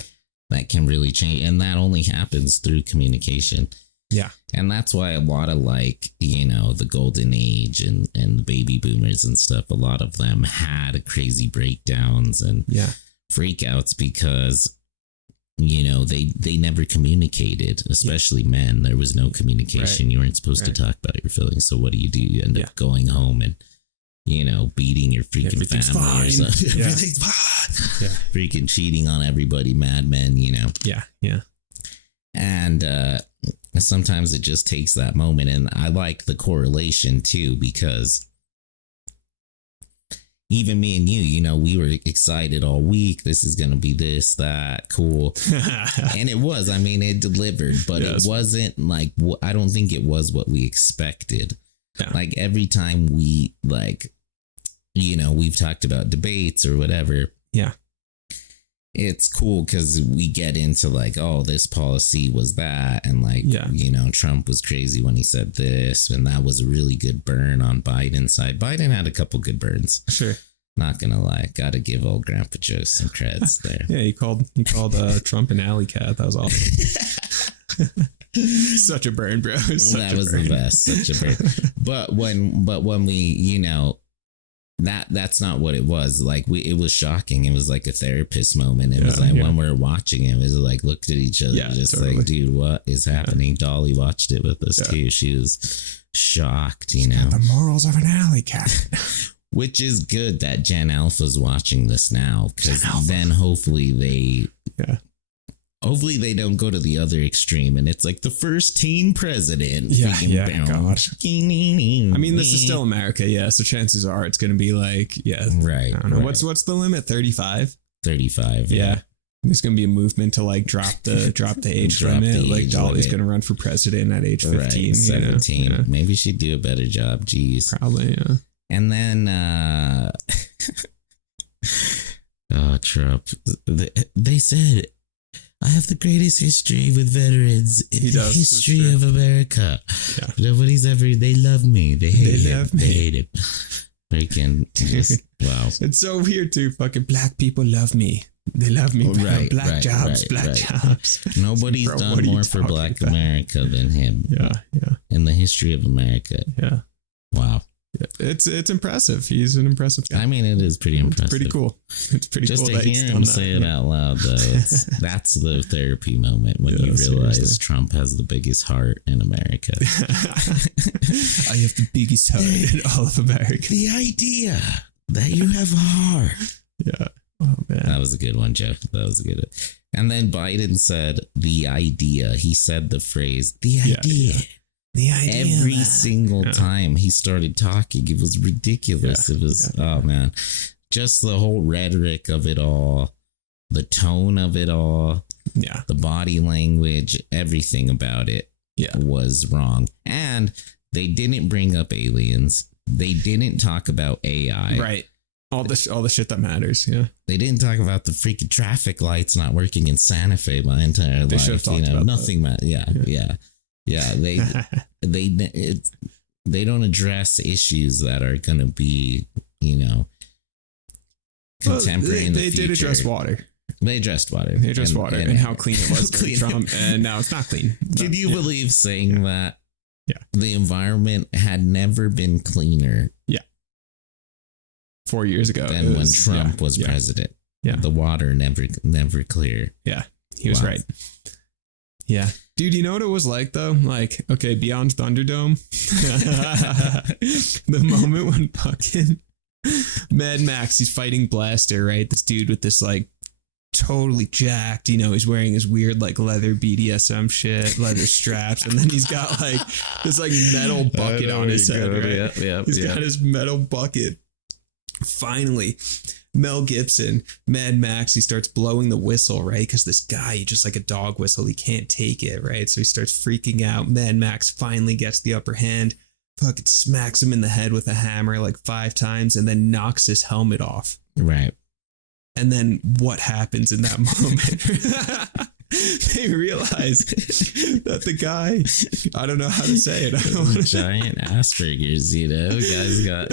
That can really change. And that only happens through communication. Yeah. And that's why a lot of like, you know, the golden age and the baby boomers and stuff, a lot of them had crazy breakdowns and freakouts because, you know, they never communicated, especially men. There was no communication. You weren't supposed to talk about your feelings. So what do? You end up going home and beating your freaking Everything's family or fine. something. Yeah. Everything's fine. Yeah. Freaking cheating on everybody, madmen, Yeah. Yeah. And sometimes it just takes that moment. And I like the correlation too, because even me and you, we were excited all week. This is going to be this, that, cool. And it was. I mean, it delivered, but it wasn't like, I don't think it was what we expected. Yeah. Like every time we we've talked about debates or whatever. Yeah. It's cool because we get into like, oh, this policy was that. And like, Trump was crazy when he said this. And that was a really good burn on Biden's side. Biden had a couple good burns. Sure. Not going to lie. Got to give old Grandpa Joe some creds there. Yeah, he called Trump an alley cat. That was awesome. Such a burn, bro. That was the best. Such a burn. But when we, that's not what it was. Like it was shocking. It was like a therapist moment. It was like when we were watching it was like looked at each other, totally. Like, dude, what is happening? Dolly watched it with us too. She was shocked, The morals of an alley cat. Which is good that Gen Alpha's watching this now, because then hopefully they don't go to the other extreme and it's like the first teen president. God. I mean, this is still America, so chances are it's going to be like, right. I don't know. Right. What's the limit? 35? 35. Yeah. There's going to be a movement to like drop the age limit. Like Dolly's going to run for president at age 15. Right, 17. Yeah. Maybe she'd do a better job. Jeez. Probably, yeah. And then, Trump, they said, I have the greatest history with veterans in the history of America. Yeah. They love me. They hate him. They hate him. Freaking just, wow. It's so weird too. Fucking black people love me. They love me. Right. Black jobs. Nobody's done more for Black America than him. Yeah. In the history of America. Yeah. Wow. It's impressive. He's an impressive guy. I mean, it is pretty impressive. It's pretty cool. It's pretty just cool. Just to hear him say it out loud, though, that's the therapy moment when you realize seriously. Trump has the biggest heart in America. I have the biggest heart in all of America. The idea that you have a heart. Yeah. Oh, man. That was a good one, Jeff. That was a good one. And then Biden said the idea. He said the phrase, the idea. Yeah. The idea. Every single time he started talking, it was ridiculous. It was, oh man, just the whole rhetoric of it all, the tone of it all, the body language, everything about it was wrong. And they didn't bring up aliens. They didn't talk about AI. Right. All the shit that matters. Yeah. They didn't talk about the freaking traffic lights not working in Santa Fe my entire they life. Should have talked about nothing. Yeah, they don't address issues that are going to be, contemporary in the future. They did address water. They addressed water. They addressed water and how clean it was clean Trump, and now it's not clean. Can you believe saying that? Yeah. The environment had never been cleaner. Yeah. 4 years ago. Than when Trump was president. Yeah. The water never clear. Yeah. He was right. Yeah. Dude, you know what it was like though? Like, okay, beyond Thunderdome, the moment when fucking Mad Max, he's fighting Blaster, right? This dude with this like totally jacked, he's wearing his weird like leather BDSM shit, leather straps, and then he's got like this like metal bucket on his head, right? He's got his metal bucket. Finally, Mel Gibson, Mad Max, he starts blowing the whistle, right? Because this guy, he just like a dog whistle, he can't take it, right? So he starts freaking out. Mad Max finally gets the upper hand, fucking smacks him in the head with a hammer like 5 times, and then knocks his helmet off. Right. And then what happens in that moment? They realize that the guy, I don't know how to say it. Giant Asperger's, guy's got,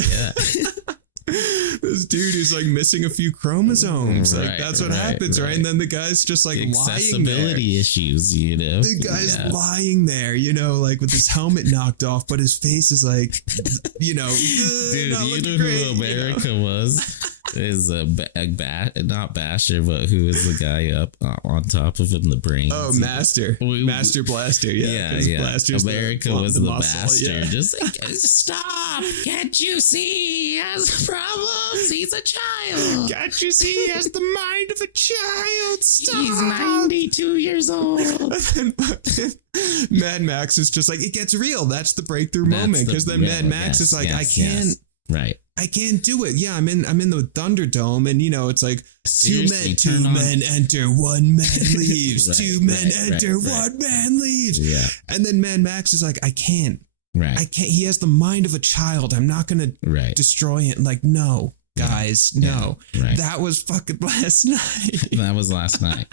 this dude is like missing a few chromosomes. Like that's what happens, right? And then the guy's just like lying there. Accessibility issues, The guy's lying there, like with his helmet knocked off, but his face is like, dude, you know who America was? is not Basher, but who is the guy up on top of him? The brain. Oh, Master Blaster. Yeah, Blaster's America was the muscle, Master. yeah. Just like, stop! Can't you see? He has problems. He's a child. Can't you see? He has the mind of a child. Stop. He's 92 years old. And then Mad Max is just like, it gets real. That's the breakthrough moment, because then Mad Max is like, I can't do it. Yeah, I'm in the Thunderdome, and it's like Seriously, two men enter, one man leaves. Two men enter, one man leaves. Yeah. And then Mad Max is like, I can't. Right. I can't. He has the mind of a child. I'm not gonna destroy it. Like, no, guys, no. Yeah. Right. That was fucking last night. That was last night.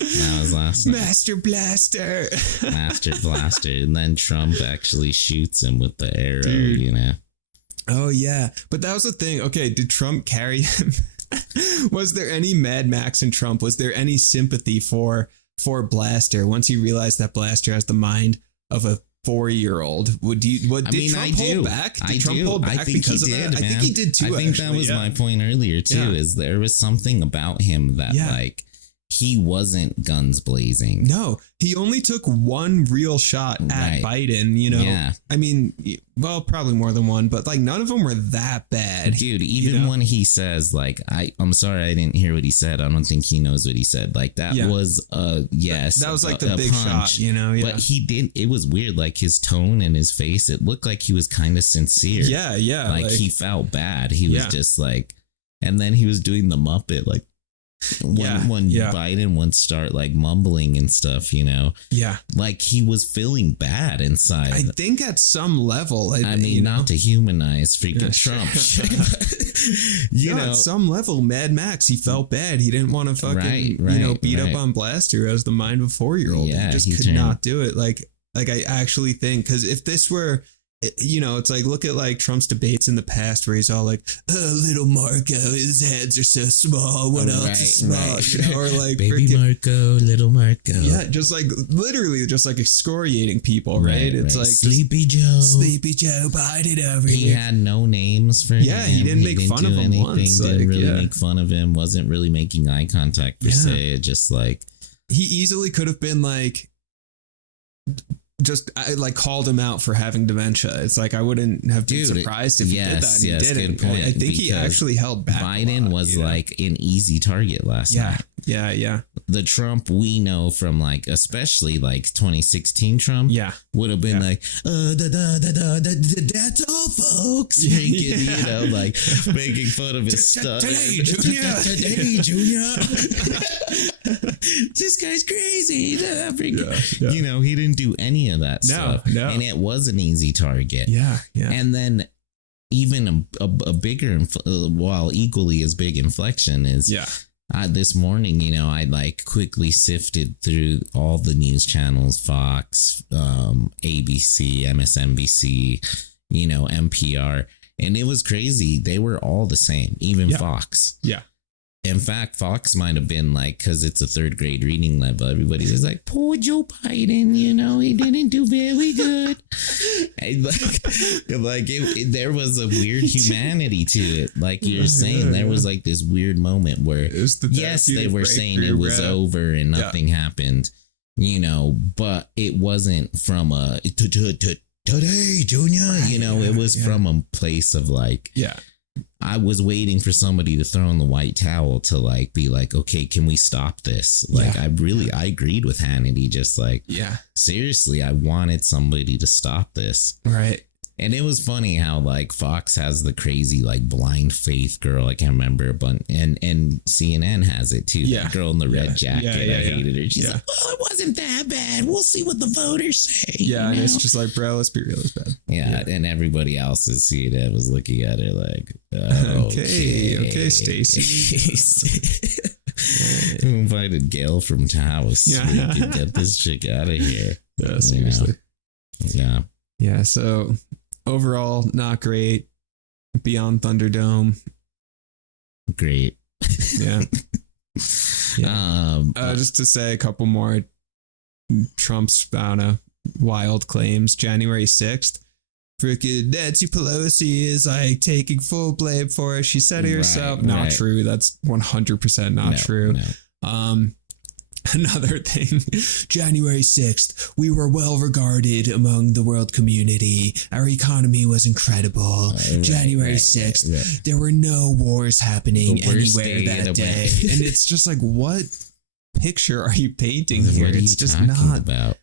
Master Blaster. Master Blaster. And then Trump actually shoots him with the arrow, Dude. Oh, yeah. But that was the thing. Okay, did Trump carry him? Was there any Mad Max in Trump? Was there any sympathy for Blaster once he realized that Blaster has the mind of a 4-year-old? Did Trump hold back? Did Trump hold back I think because he of did, that? man. I think he did too. I think that was my point earlier too. Is there was something about him that like he wasn't guns blazing. No, he only took one real shot at Biden, Yeah. I mean, well, probably more than one, but like none of them were that bad. Dude, even when he says like, I'm sorry, I didn't hear what he said. I don't think he knows what he said. Like that was yes. That was like the big punch, shot, Yeah. But it was weird, like his tone and his face, it looked like he was kind of sincere. Yeah. Like he felt bad. He was just like, and then he was doing the Muppet, like when Biden would start like mumbling and stuff, Yeah. like he was feeling bad inside. I think at some level, I mean, not to humanize freaking Trump. At some level, Mad Max, he felt bad. He didn't want to fucking, beat up on Blaster as the mind of a 4-year-old. Yeah, he just could not do it. Like I actually think, because if this were, it's like, look at like Trump's debates in the past where he's all like, little Marco, his hands are so small. What else is small? Or like baby Marco, little Marco. Yeah, just like literally just like excoriating people, right? It's like Sleepy Joe Biden over he here. had no names for him. Yeah, he didn't make fun of him once. Didn't really make fun of him. Wasn't really making eye contact per se. Just like he easily could have been like, I like called him out for having dementia. It's like I wouldn't have been surprised if he did that. And he didn't. Good point. I think he actually held back. Biden was like an easy target last night. Yeah. The Trump we know from like, especially like 2016 Trump, would have been like, that's all, folks. Like making fun of his stuff. Today, Junior. This guy's crazy. He didn't do any of that stuff. No. And it was an easy target. Yeah. And then even a bigger, while equally as big inflection is this morning, I like quickly sifted through all the news channels, Fox, ABC, MSNBC, NPR, and it was crazy. They were all the same, even Fox. Yeah. In fact, Fox might have been like, because it's a 3rd grade reading level, everybody was like, poor Joe Biden, he didn't do very good. And there was a weird humanity to it. Like you're saying, there was like this weird moment where, yes, they were saying it was over and nothing happened, but it wasn't from a today, Junior, it was from a place of like, I was waiting for somebody to throw in the white towel to like be like, okay, can we stop this? Like I agreed with Hannity, just like, seriously, I wanted somebody to stop this. Right. And it was funny how like Fox has the crazy like blind faith girl, I can't remember, but and CNN has it too. The girl in the red jacket, I hated her. She's like, it wasn't that bad. We'll see what the voters say. Yeah, and it's just like, bro, let's be real, it's bad. Yeah, and everybody else is CNN was looking at her like, okay, Stacey. Who invited Gail from Taos so we can get this chick out of here? Yeah, seriously. Yeah, so overall, not great. Beyond Thunderdome. Great. Yeah. Just to say a couple more Trump's wild claims. January 6th, freaking Nancy Pelosi is like taking full blame for it. She said it herself. Not true. That's 100% not true. No. Another thing, January 6th, we were well regarded among the world community. Our economy was incredible. January 6th, there were no wars happening anywhere that day. And it's just like, what picture are you painting here? It's just not about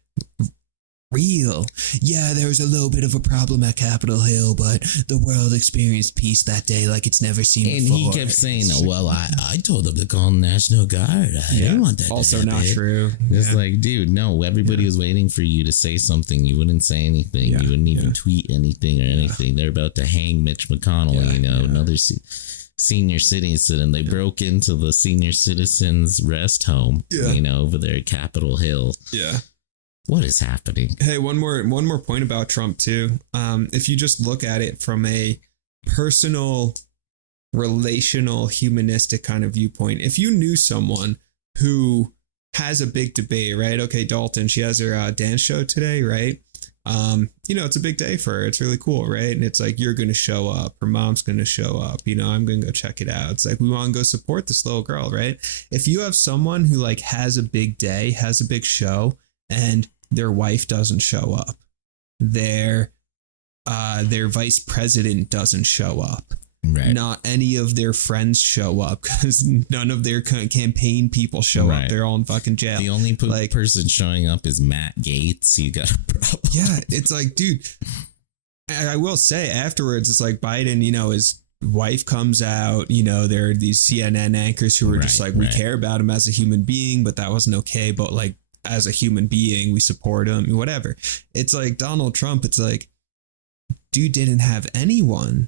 real. Yeah, there was a little bit of a problem at Capitol Hill, but the world experienced peace that day like it's never seen before. And he kept saying, well, I told them to call the National Guard. I didn't want that also to happen. Not true. It's like, dude, no, everybody was waiting for you to say something. You wouldn't say anything. You wouldn't even tweet anything or anything. They're about to hang Mitch McConnell, another senior citizen. They broke into the senior citizens rest home, over there at Capitol Hill. Yeah. What is happening? Hey, one more point about Trump too. If you just look at it from a personal, relational, humanistic kind of viewpoint, if you knew someone who has a big debate, right? Okay, Dalton, she has her dance show today, right? It's a big day for her. It's really cool, right? And it's like, you're going to show up. Her mom's going to show up. I'm going to go check it out. It's like, we want to go support this little girl, right? If you have someone who like has a big day, has a big show, and their wife doesn't show up, their vice president doesn't show up, right? Not any of their friends show up because none of their campaign people show up. They're all in fucking jail. The only person showing up is Matt Gaetz. You got a problem. Yeah, it's like, dude, I will say afterwards, it's like Biden, his wife comes out, there are these CNN anchors who are just like, we care about him as a human being, but that wasn't okay. But like, as a human being, we support him, whatever. It's like Donald Trump. It's like, dude didn't have anyone,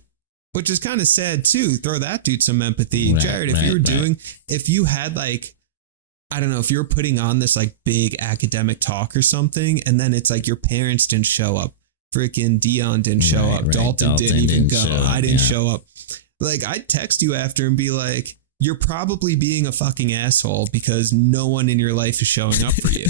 which is kind of sad too. Throw that dude some empathy. Jared, if you had like, I don't know, if you're putting on this like big academic talk or something, and then it's like your parents didn't show up. Freaking Dion didn't show up. Dalton didn't even go. I didn't show up. Like, I'd text you after and be like, you're probably being a fucking asshole because no one in your life is showing up for you.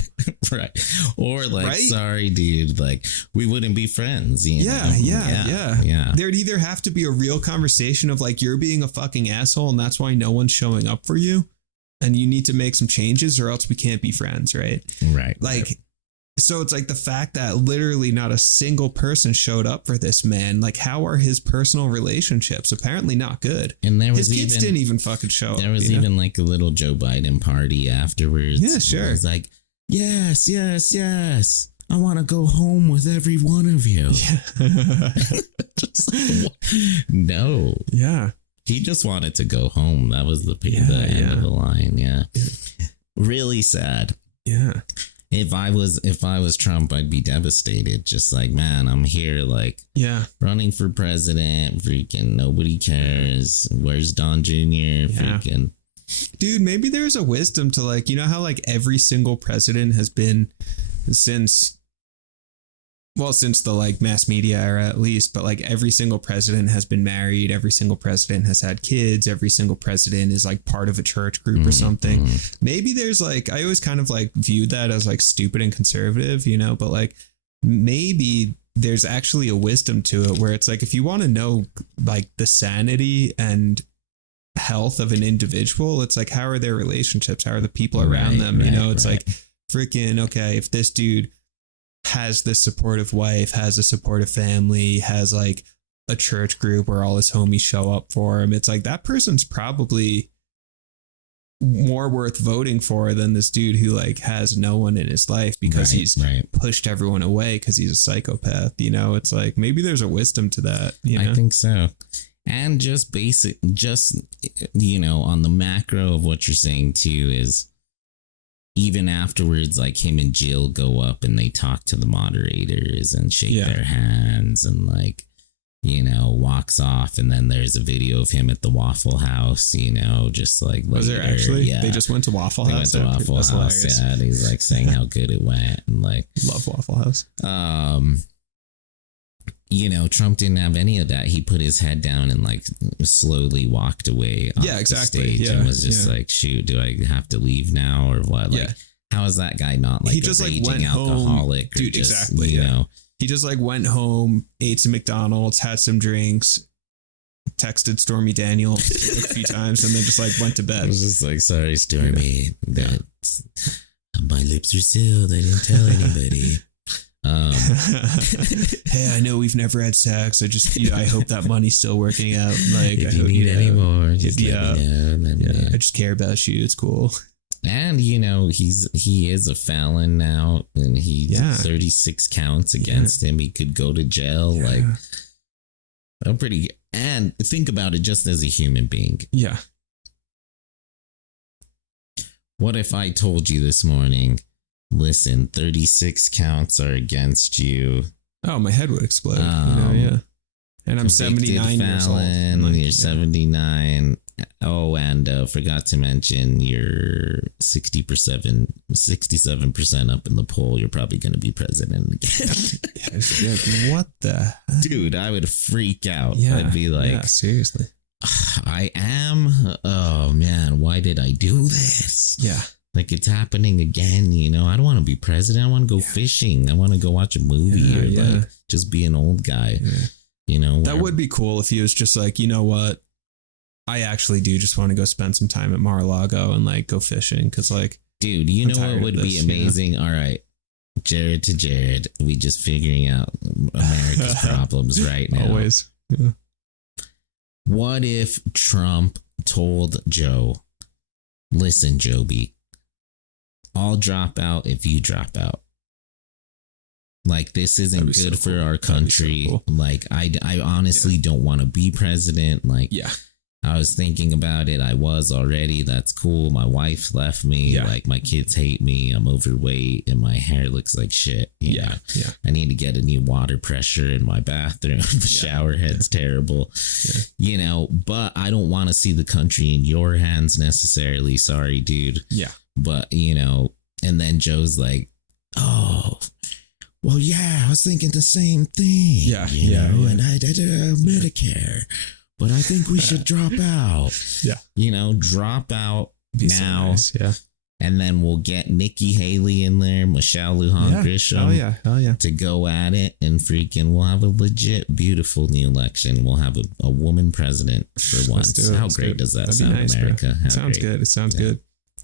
Right. Or like, sorry, dude, like we wouldn't be friends. Yeah. There'd either have to be a real conversation of like, you're being a fucking asshole and that's why no one's showing up for you and you need to make some changes or else we can't be friends. Right. Like, so it's like the fact that literally not a single person showed up for this man. Like, how are his personal relationships? Apparently not good. And there was his kids didn't even fucking show up. There was even like a little Joe Biden party afterwards. Yeah, sure. It was like, yes. I want to go home with every one of you. Yeah. No. Yeah. He just wanted to go home. That was the end of the line. Yeah. Really sad. Yeah. If I was Trump, I'd be devastated. Just like, man, I'm here, like, running for president. Freaking nobody cares. Where's Don Jr.? Freaking, dude. Maybe there's a wisdom to like, how like every single president has been since the like mass media era at least, but like every single president has been married. Every single president has had kids. Every single president is like part of a church group or something. Maybe there's like, I always kind of like viewed that as like stupid and conservative, but like maybe there's actually a wisdom to it where it's like, if you want to know like the sanity and health of an individual, it's like, how are their relationships? How are the people around them? It's like freaking, okay, if this dude has this supportive wife, has a supportive family, has like a church group where all his homies show up for him, it's like that person's probably more worth voting for than this dude who like has no one in his life because he's pushed everyone away because he's a psychopath. It's like, maybe there's a wisdom to that. I think so. And just on the macro of what you're saying too is, even afterwards, like him and Jill go up and they talk to the moderators and shake their hands and like, walks off. And then there's a video of him at the Waffle House, just like, was there actually? Yeah. They just went to Waffle House. They went to Waffle House. Yeah. And he's like saying how good it went and like, love Waffle House. Trump didn't have any of that. He put his head down and like slowly walked away off the stage and was just like, shoot, do I have to leave now or what? Like, how is that guy not like he just a like raging went alcoholic? Home. Dude, just, exactly. He He just like went home, ate some McDonald's, had some drinks, texted Stormy Daniels a few times, and then just like went to bed. I was just like, sorry, Stormy, that my lips are sealed. I didn't tell anybody. Hey, I know we've never had sex. I hope that money's still working out. Like, if you need any more, just let me know. I just care about you. It's cool. And he is a felon now, and he's 36 counts against him. He could go to jail. Yeah. Like, I'm pretty. And think about it just as a human being. Yeah. What if I told you this morning, listen, 36 counts are against you? Oh, my head would explode. Yeah. And I'm 79 years old. Like, you're 79. Oh, and forgot to mention you're 67% up in the poll. You're probably going to be president again. What the heck? Dude, I would freak out. Yeah, I'd be like, seriously. I am. Oh, man, why did I do this? Yeah. Like, it's happening again, I don't want to be president. I want to go fishing. I want to go watch a movie or like just be an old guy. Yeah. That would be cool if he was just like, you know what? I actually do just want to go spend some time at Mar-a-Lago and like go fishing. Cause like, dude, you know what would be amazing? All right. Jared to Jared. We just figuring out America's problems right now. Always. Yeah. What if Trump told Joe, listen, Joby, I'll drop out if you drop out. Like, this isn't good for our country. So cool. Like, I honestly don't want to be president. Like, I was thinking about it. I was already. That's cool. My wife left me. Yeah. Like, my kids hate me. I'm overweight and my hair looks like shit. Yeah. I need to get a new water pressure in my bathroom. The shower head's terrible. Yeah. But I don't want to see the country in your hands necessarily. Sorry, dude. Yeah. But, and then Joe's like, oh, well, I was thinking the same thing. Yeah. And I did Medicare. But I think we should drop out. Yeah. Drop out now. So nice. Yeah. And then we'll get Nikki Haley in there, Michelle Lujan Grisham. Hell yeah. To go at it, and we'll have a legit, beautiful new election. We'll have a woman president for once. How great does that sound, nice, America? Sounds good. It sounds good.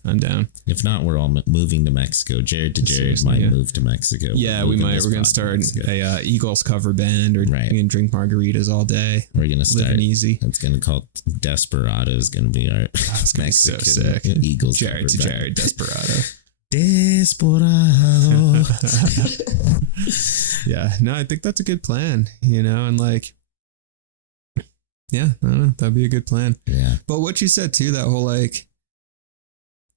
I'm down. If not, we're all moving to Mexico. Jared to Jared might move to Mexico. Yeah, we might. We're going to start a Eagles cover band, or we're going to drink margaritas all day. We're going to start living easy. It's going to call Desperado. Is going to be our Mexican so sick. Eagles Jared to Jared Desperado. Desperado. Yeah, no, I think that's a good plan. And like, yeah, I don't know, that'd be a good plan. Yeah. But what you said too, that whole like,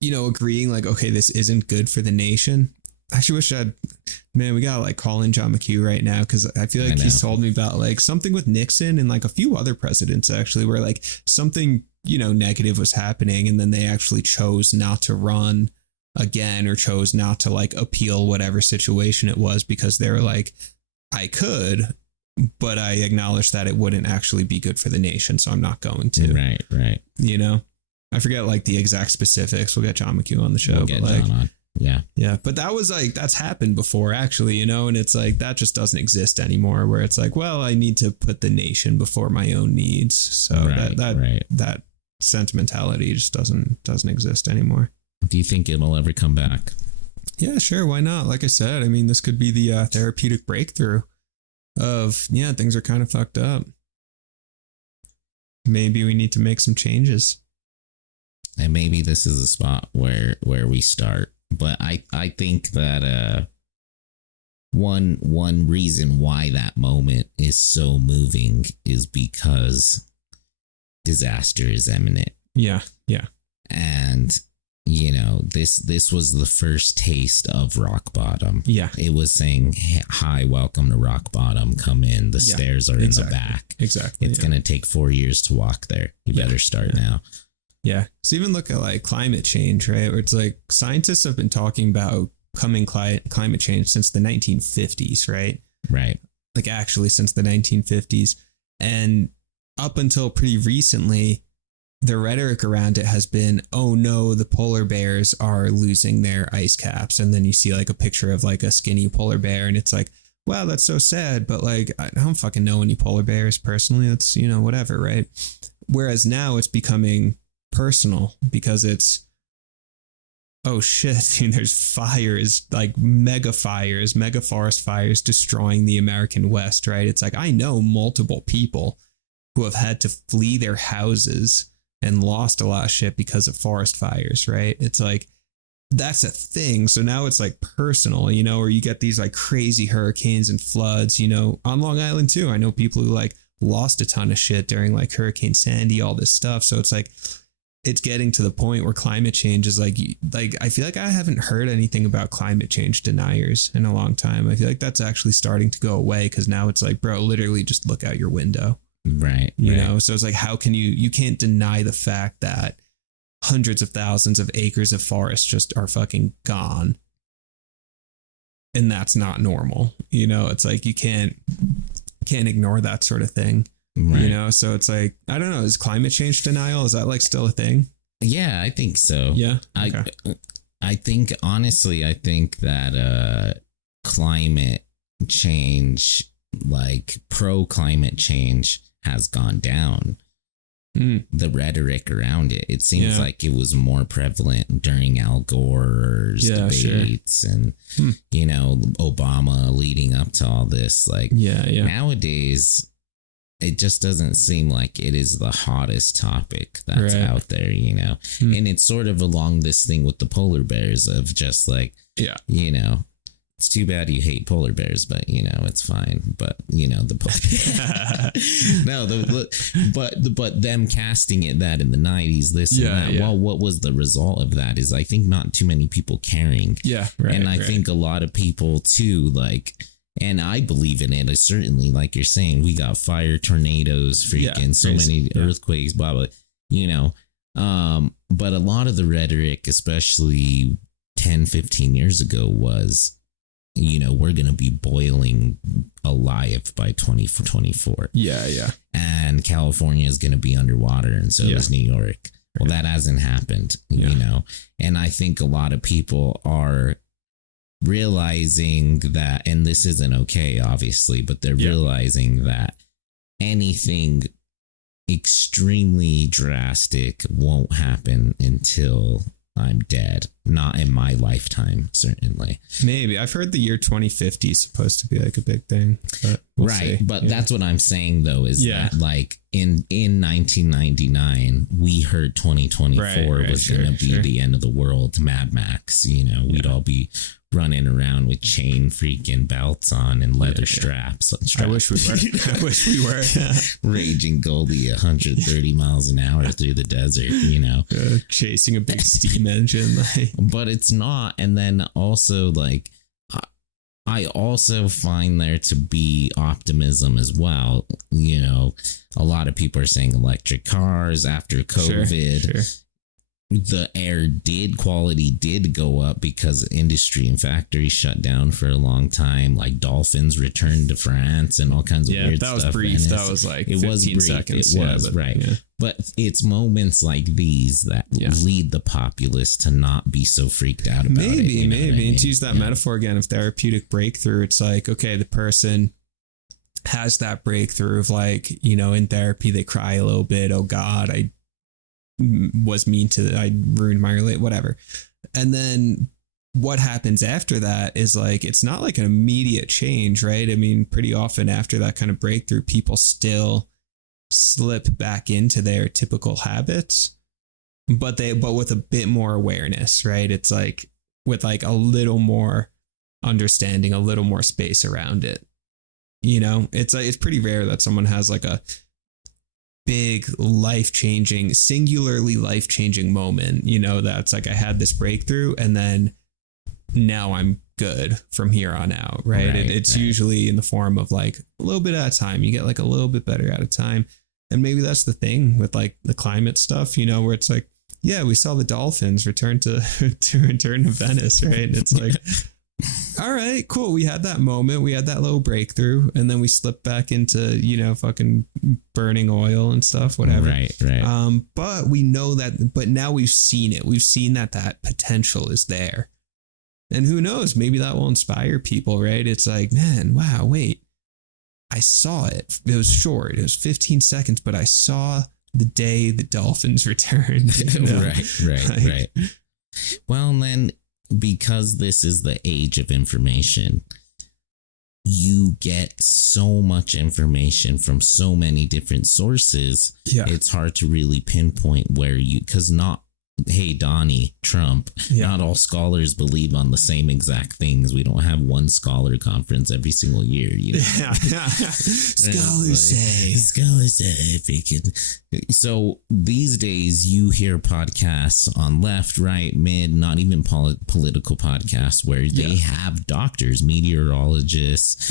agreeing like, okay, this isn't good for the nation. I actually wish we gotta like call in John McHugh right now, because I feel like he's told me about like something with Nixon and like a few other presidents actually, where like something, negative was happening, and then they actually chose not to run again, or chose not to like appeal whatever situation it was, because they were like, I could, but I acknowledge that it wouldn't actually be good for the nation, so I'm not going to. Right. I forget like the exact specifics. We'll get John McHugh on the show. We'll get John on. Yeah. But that was like, that's happened before actually, and it's like, that just doesn't exist anymore, where it's like, well, I need to put the nation before my own needs. So that sentimentality just doesn't exist anymore. Do you think it'll ever come back? Yeah, sure. Why not? Like I said, I mean, this could be the therapeutic breakthrough of, things are kind of fucked up. Maybe we need to make some changes. And maybe this is a spot where we start. But I think that one reason why that moment is so moving is because disaster is imminent. Yeah. And this was the first taste of rock bottom. Yeah. It was saying, hi, welcome to rock bottom. Come in. The stairs are in the back. Exactly. It's going to take 4 years to walk there. You better start now. Yeah. So even look at like climate change, right? Where it's like scientists have been talking about coming climate change since the 1950s, right? Right. Like actually since the 1950s. And up until pretty recently, the rhetoric around it has been, oh no, the polar bears are losing their ice caps. And then you see like a picture of like a skinny polar bear, and it's like, wow, that's so sad. But like, I don't fucking know any polar bears personally. It's, you know, whatever. Right. Whereas now it's becoming personal because it's, oh shit, dude, there's fires, like mega forest fires destroying the American West, right? It's like, I know multiple people who have had to flee their houses and lost a lot of shit because of forest fires, right? It's like, that's a thing. So now it's like personal, you know, or you get these like crazy hurricanes and floods, you know, on Long Island too. I know people who like lost a ton of shit during like Hurricane Sandy, all this stuff. So it's like, it's getting to the point where climate change is like I feel like I haven't heard anything about climate change deniers in a long time. I feel like that's actually starting to go away because now it's like, bro, literally just look out your window. Right. You know, so it's like, how can you can't deny the fact that hundreds of thousands of acres of forest just are fucking gone. And that's not normal. You know, it's like, you can't ignore that sort of thing. Right. You know, so it's like, I don't know, is climate change denial, is that like still a thing? Yeah, I think so. Yeah. Okay. I think, honestly, I think that climate change, like pro climate change, has gone down. The rhetoric around it seems like it was more prevalent during Al Gore's debates and you know, Obama leading up to all this. Like nowadays it just doesn't seem like it is the hottest topic that's out there, you know. And it's sort of along this thing with the polar bears of just like, you know, it's too bad you hate polar bears, but you know, it's fine. But you know, but them casting it that in the 90s, this and that. Well, what was the result of that is I think not too many people caring. And I think a lot of people too, like, and I believe in it. Certainly, like you're saying, we got fire, tornadoes, freaking so many earthquakes, blah, blah, you know. But a lot of the rhetoric, especially 10, 15 years ago, was, you know, we're going to be boiling alive by 2024. And California is going to be underwater, and so is New York. Well, that hasn't happened, you know. And I think a lot of people are realizing that, and this isn't okay, obviously, but they're realizing that anything extremely drastic won't happen until I'm dead. Not in my lifetime, certainly. Maybe. I've heard the year 2050 is supposed to be like a big thing. But we'll see. But that's what I'm saying, though, is that like in 1999, we heard 2024 was going to be the end of the world, Mad Max. You know, we'd all be running around with chain freaking belts on and leather straps. I wish we were. Raging Goldie 130 miles an hour through the desert, you know. Chasing a big steam engine. But it's not. And then also, like, I also find there to be optimism as well. You know, a lot of people are saying electric cars after COVID. The air quality did go up because industry and factories shut down for a long time. Like dolphins returned to France and all kinds of weird stuff. That was brief. Venice. That was like 15 it was brief. seconds. It was, But it's moments like these that lead the populace to not be so freaked out about it. Maybe. And to use that metaphor again of therapeutic breakthrough, it's like, okay, the person has that breakthrough of like, you know, in therapy, they cry a little bit. Oh God, I ruined my relationship, whatever. And then what happens after that is like, it's not like an immediate change, right? I mean, pretty often after that kind of breakthrough, people still slip back into their typical habits, but with a bit more awareness, right? It's like with like a little more understanding, a little more space around it. You know, it's pretty rare that someone has like a big singularly life-changing moment, you know, that's like, I had this breakthrough and then now I'm good from here on out, right? It's usually in the form of like a little bit at a time. You get like a little bit better at a time. And maybe that's the thing with like the climate stuff, you know, where it's like, yeah, we saw the dolphins return to Venice, right? And it's like, all right, cool. We had that moment. We had that little breakthrough. And then we slipped back into, you know, fucking burning oil and stuff, whatever. Right. But we know that, but now we've seen it. We've seen that potential is there. And who knows, maybe that will inspire people, right? It's like, man, wow, wait, I saw it. It was short. It was 15 seconds, but I saw the day the dolphins returned. You know? Right. Well, and then because this is the age of information, you get so much information from so many different sources. Yeah. It's hard to really pinpoint where because hey, Donnie Trump, not all scholars believe on the same exact things. We don't have one scholar conference every single year. You know? Scholars say. So these days you hear podcasts on left, right, mid, not even political podcasts where they have doctors, meteorologists,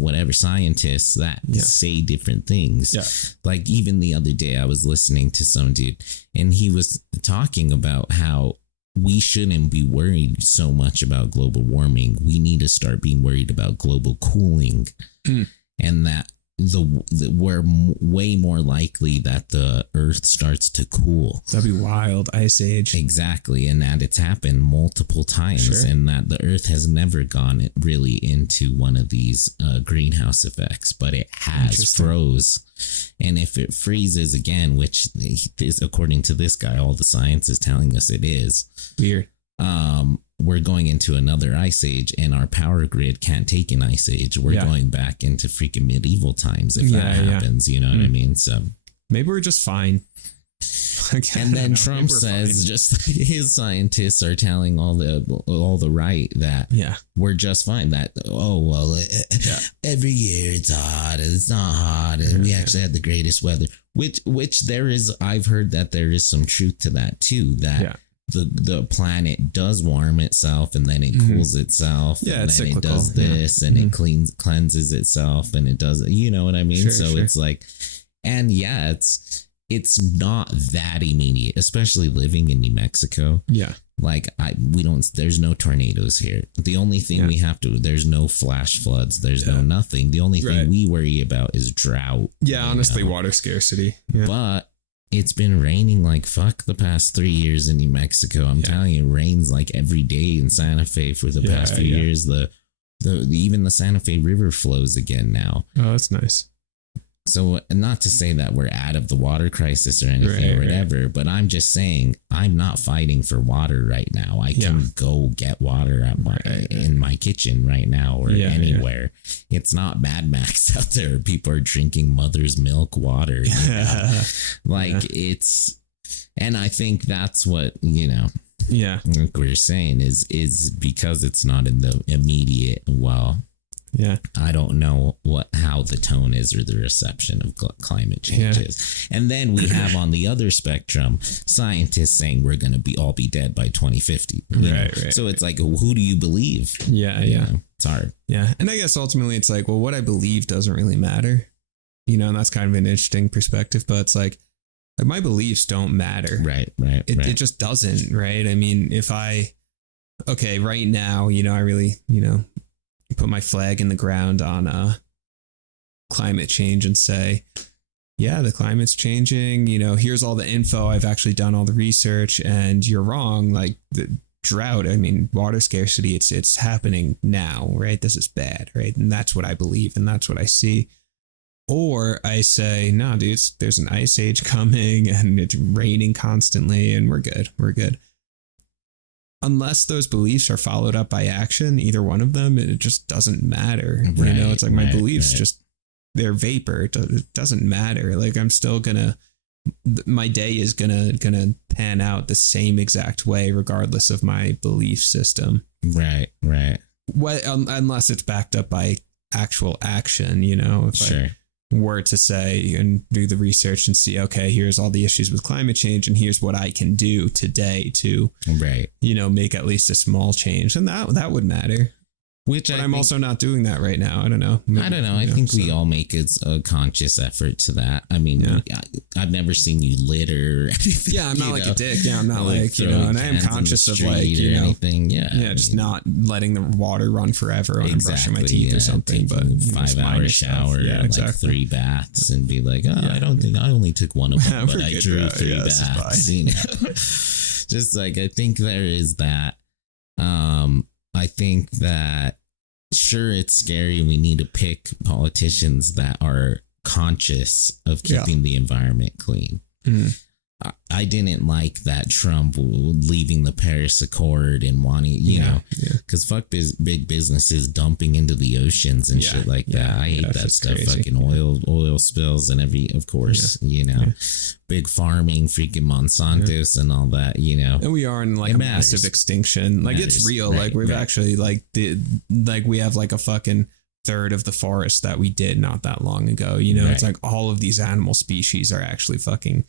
whatever, scientists that say different things. Yeah. Like even the other day I was listening to some dude and he was talking about how we shouldn't be worried so much about global warming. We need to start being worried about global cooling, and that we're way more likely that the Earth starts to cool. That'd be wild. Ice age. Exactly. And that it's happened multiple times, and that the Earth has never gone really into one of these greenhouse effects, but it has froze. And if it freezes again, which is according to this guy, all the science is telling us it is weird. We're going into another ice age, and our power grid can't take an ice age. We're going back into freaking medieval times if that happens. You know what I mean? So maybe we're just fine. And then Trump says just his scientists are telling all the right that we're just fine. That every year it's hot and it's not hot and we actually had the greatest weather. Which there is. I've heard that there is some truth to that too. That the planet does warm itself and then it cools itself. Yeah, and then it does this and it cleanses itself and it does. You know what I mean? It's like, and it's not that immediate, especially living in New Mexico. Yeah. Like there's no tornadoes here. The only thing we have to, there's no flash floods. There's no nothing. The only thing we worry about is drought. Yeah. Honestly, water scarcity. Yeah. But it's been raining like fuck the past 3 years in New Mexico. I'm telling you, it rains like every day in Santa Fe for the past few years. Even the Santa Fe River flows again now. Oh, that's nice. So not to say that we're out of the water crisis or anything or whatever, but I'm just saying I'm not fighting for water right now. I can go get water at in my kitchen right now or anywhere. Yeah. It's not Mad Max out there. People are drinking mother's milk water. It's, and I think that's what, like we're saying is because it's not in the immediate, I don't know how the tone is or the reception of climate change is. And then we have on the other spectrum, scientists saying we're going to all be dead by 2050. Right. So it's like, who do you believe? Yeah. It's hard. Yeah. And I guess ultimately it's like, well, what I believe doesn't really matter, and that's kind of an interesting perspective, but it's like my beliefs don't matter. Right. It just doesn't. Right. I mean, right now, I really, put my flag in the ground on climate change and say, the climate's changing. Here's all the info. I've actually done all the research and you're wrong. Like the drought, water scarcity, it's happening now, right? This is bad, right? And that's what I believe and that's what I see. Or I say, no, dude, there's an ice age coming and it's raining constantly and we're good. Unless those beliefs are followed up by action, either one of them, it just doesn't matter. It's like my beliefs just, they're vapor. It doesn't matter. Like I'm still my day is gonna pan out the same exact way, regardless of my belief system. Right. Unless it's backed up by actual action, if I were to say and do the research and see, okay, here's all the issues with climate change and here's what I can do today to, make at least a small change. And that would matter. But I'm also not doing that right now. I don't know. I think we all make a conscious effort to that. I mean, I've never seen you litter. Yeah, I'm not like a dick. Yeah, I'm not like, and I am conscious of like, anything. Just not letting the water run forever when I'm brushing my teeth or something. But 5-hour shower, like 3 baths, and be like, I don't think I only took one of them, but I drew 3 baths. Just like I think there is that. I think that, sure, it's scary. We need to pick politicians that are conscious of keeping the environment clean. I didn't like that Trump leaving the Paris Accord and wanting, you know, because fuck big businesses dumping into the oceans and shit like that. I hate that stuff. Crazy. Fucking oil spills and of course, you know, big farming, freaking Monsantos and all that, you know. And we are in like a massive extinction. Like it's real. Right, like we've actually like we have like a fucking third of the forest that we did not that long ago. You know, it's like all of these animal species are actually fucking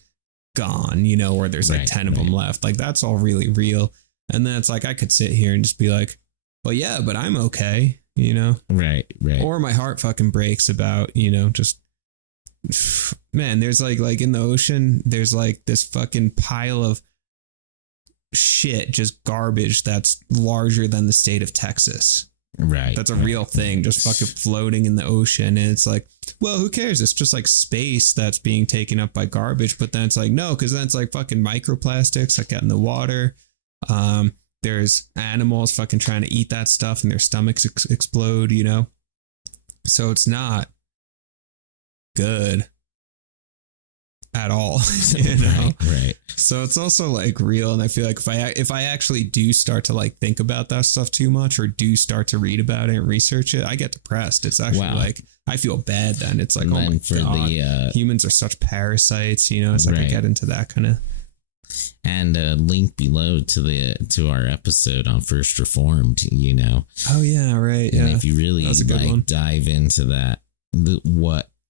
gone, you know, or there's like 10 of them left. Like that's all really real. And then it's like I could sit here and just be like, well, yeah, but I'm okay, you know? Right. Or my heart fucking breaks about, you know, just man, there's like in the ocean, there's like this fucking pile of shit, just garbage that's larger than the state of Texas. Right. That's a real thing, just fucking floating in the ocean. And it's like, well, who cares? It's just like space that's being taken up by garbage. But then it's like, no, because then it's like fucking microplastics that get in the water. There's animals fucking trying to eat that stuff and their stomachs explode, you know? So it's not good at all, you know? Right. So it's also like real. And I feel like if I actually do start to like think about that stuff too much or do start to read about it and research it, I get depressed. It's actually like, I feel bad then. It's like, oh my God, humans are such parasites, you know? It's like I get into that kind of. And link below to our episode on First Reformed, you know. Oh yeah, right. And if you really like dive into that,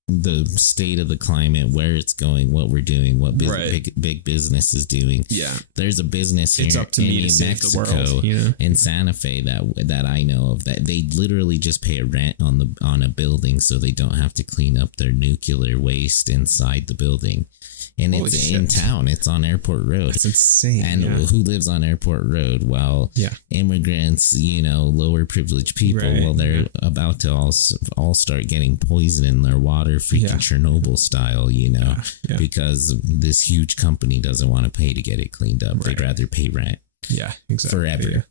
the state of the climate, where it's going, what we're doing, what big business is doing. Yeah, there's a business here. It's up to me to save the world, you know? In Santa Fe that I know of, that they literally just pay a rent on a building so they don't have to clean up their nuclear waste inside the building. And holy it's shit. In town. It's on Airport Road. It's insane. And who lives on Airport Road? Well, immigrants, you know, lower privileged people. Well, they're about to all start getting poison in their water, freaking Chernobyl style, you know, because this huge company doesn't want to pay to get it cleaned up. They'd rather pay rent. Yeah, exactly. Forever.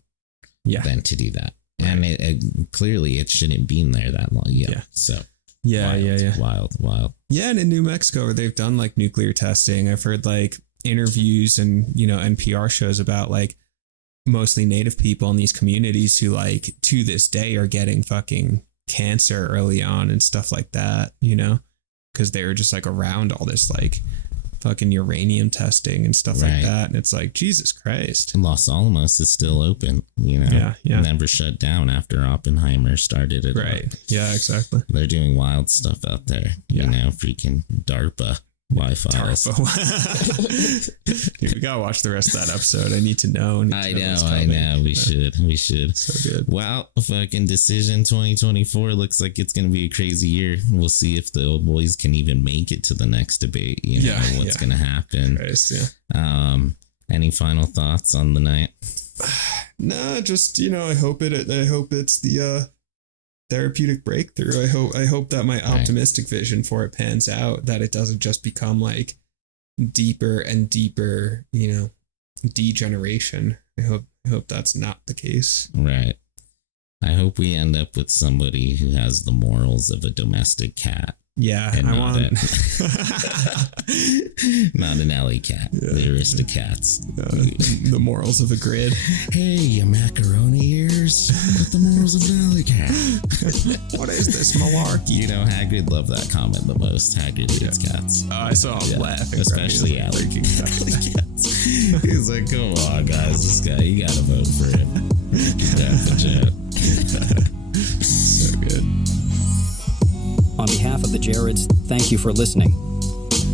Yeah. Than to do that. Right. And it clearly it shouldn't be in there that long. Yeah. So. Wild. Yeah, and in New Mexico, they've done like nuclear testing. I've heard like interviews and, you know, NPR shows about like mostly native people in these communities who like to this day are getting fucking cancer early on and stuff like that, you know, because they were just like around all this like fucking uranium testing and stuff like that. And it's like, Jesus Christ. Los Alamos is still open, you know, never shut down after Oppenheimer started it. Right. Yeah, exactly. They're doing wild stuff out there, you know, freaking DARPA Wi-Fi. You gotta watch the rest of that episode. I need to know. I know. We should. So good. Well, fucking decision 2024 looks like it's gonna be a crazy year. We'll see if the old boys can even make it to the next debate. You know what's gonna happen. Christ, any final thoughts on the night? Nah, just, you know, I hope it's the therapeutic breakthrough. I hope that my optimistic vision for it pans out, that it doesn't just become like deeper and deeper, you know, degeneration. I hope that's not the case. Right. I hope we end up with somebody who has the morals of a domestic cat. Yeah, and not an alley cat. The Aristocats. The morals of a grid. Hey, you macaroni ears. What the morals of an alley cat? What is this malarkey? You know, Hagrid loved that comment the most. Hagrid hates cats. I saw him laughing. Especially alley cats. He's like, come on, guys. This guy, you gotta vote for him. So good. On behalf of the Jareds, thank you for listening.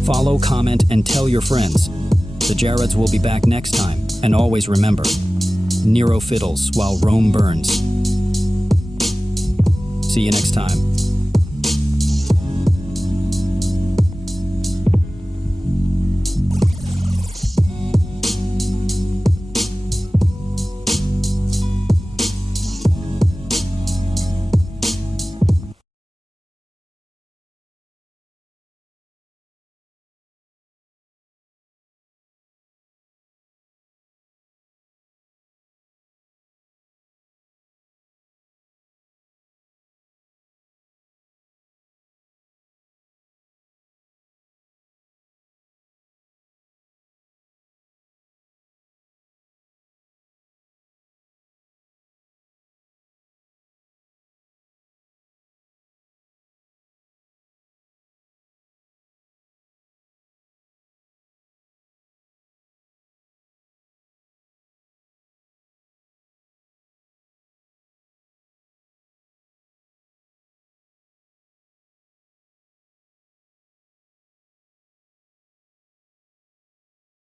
Follow, comment, and tell your friends. The Jareds will be back next time, and always remember, Nero fiddles while Rome burns. See you next time.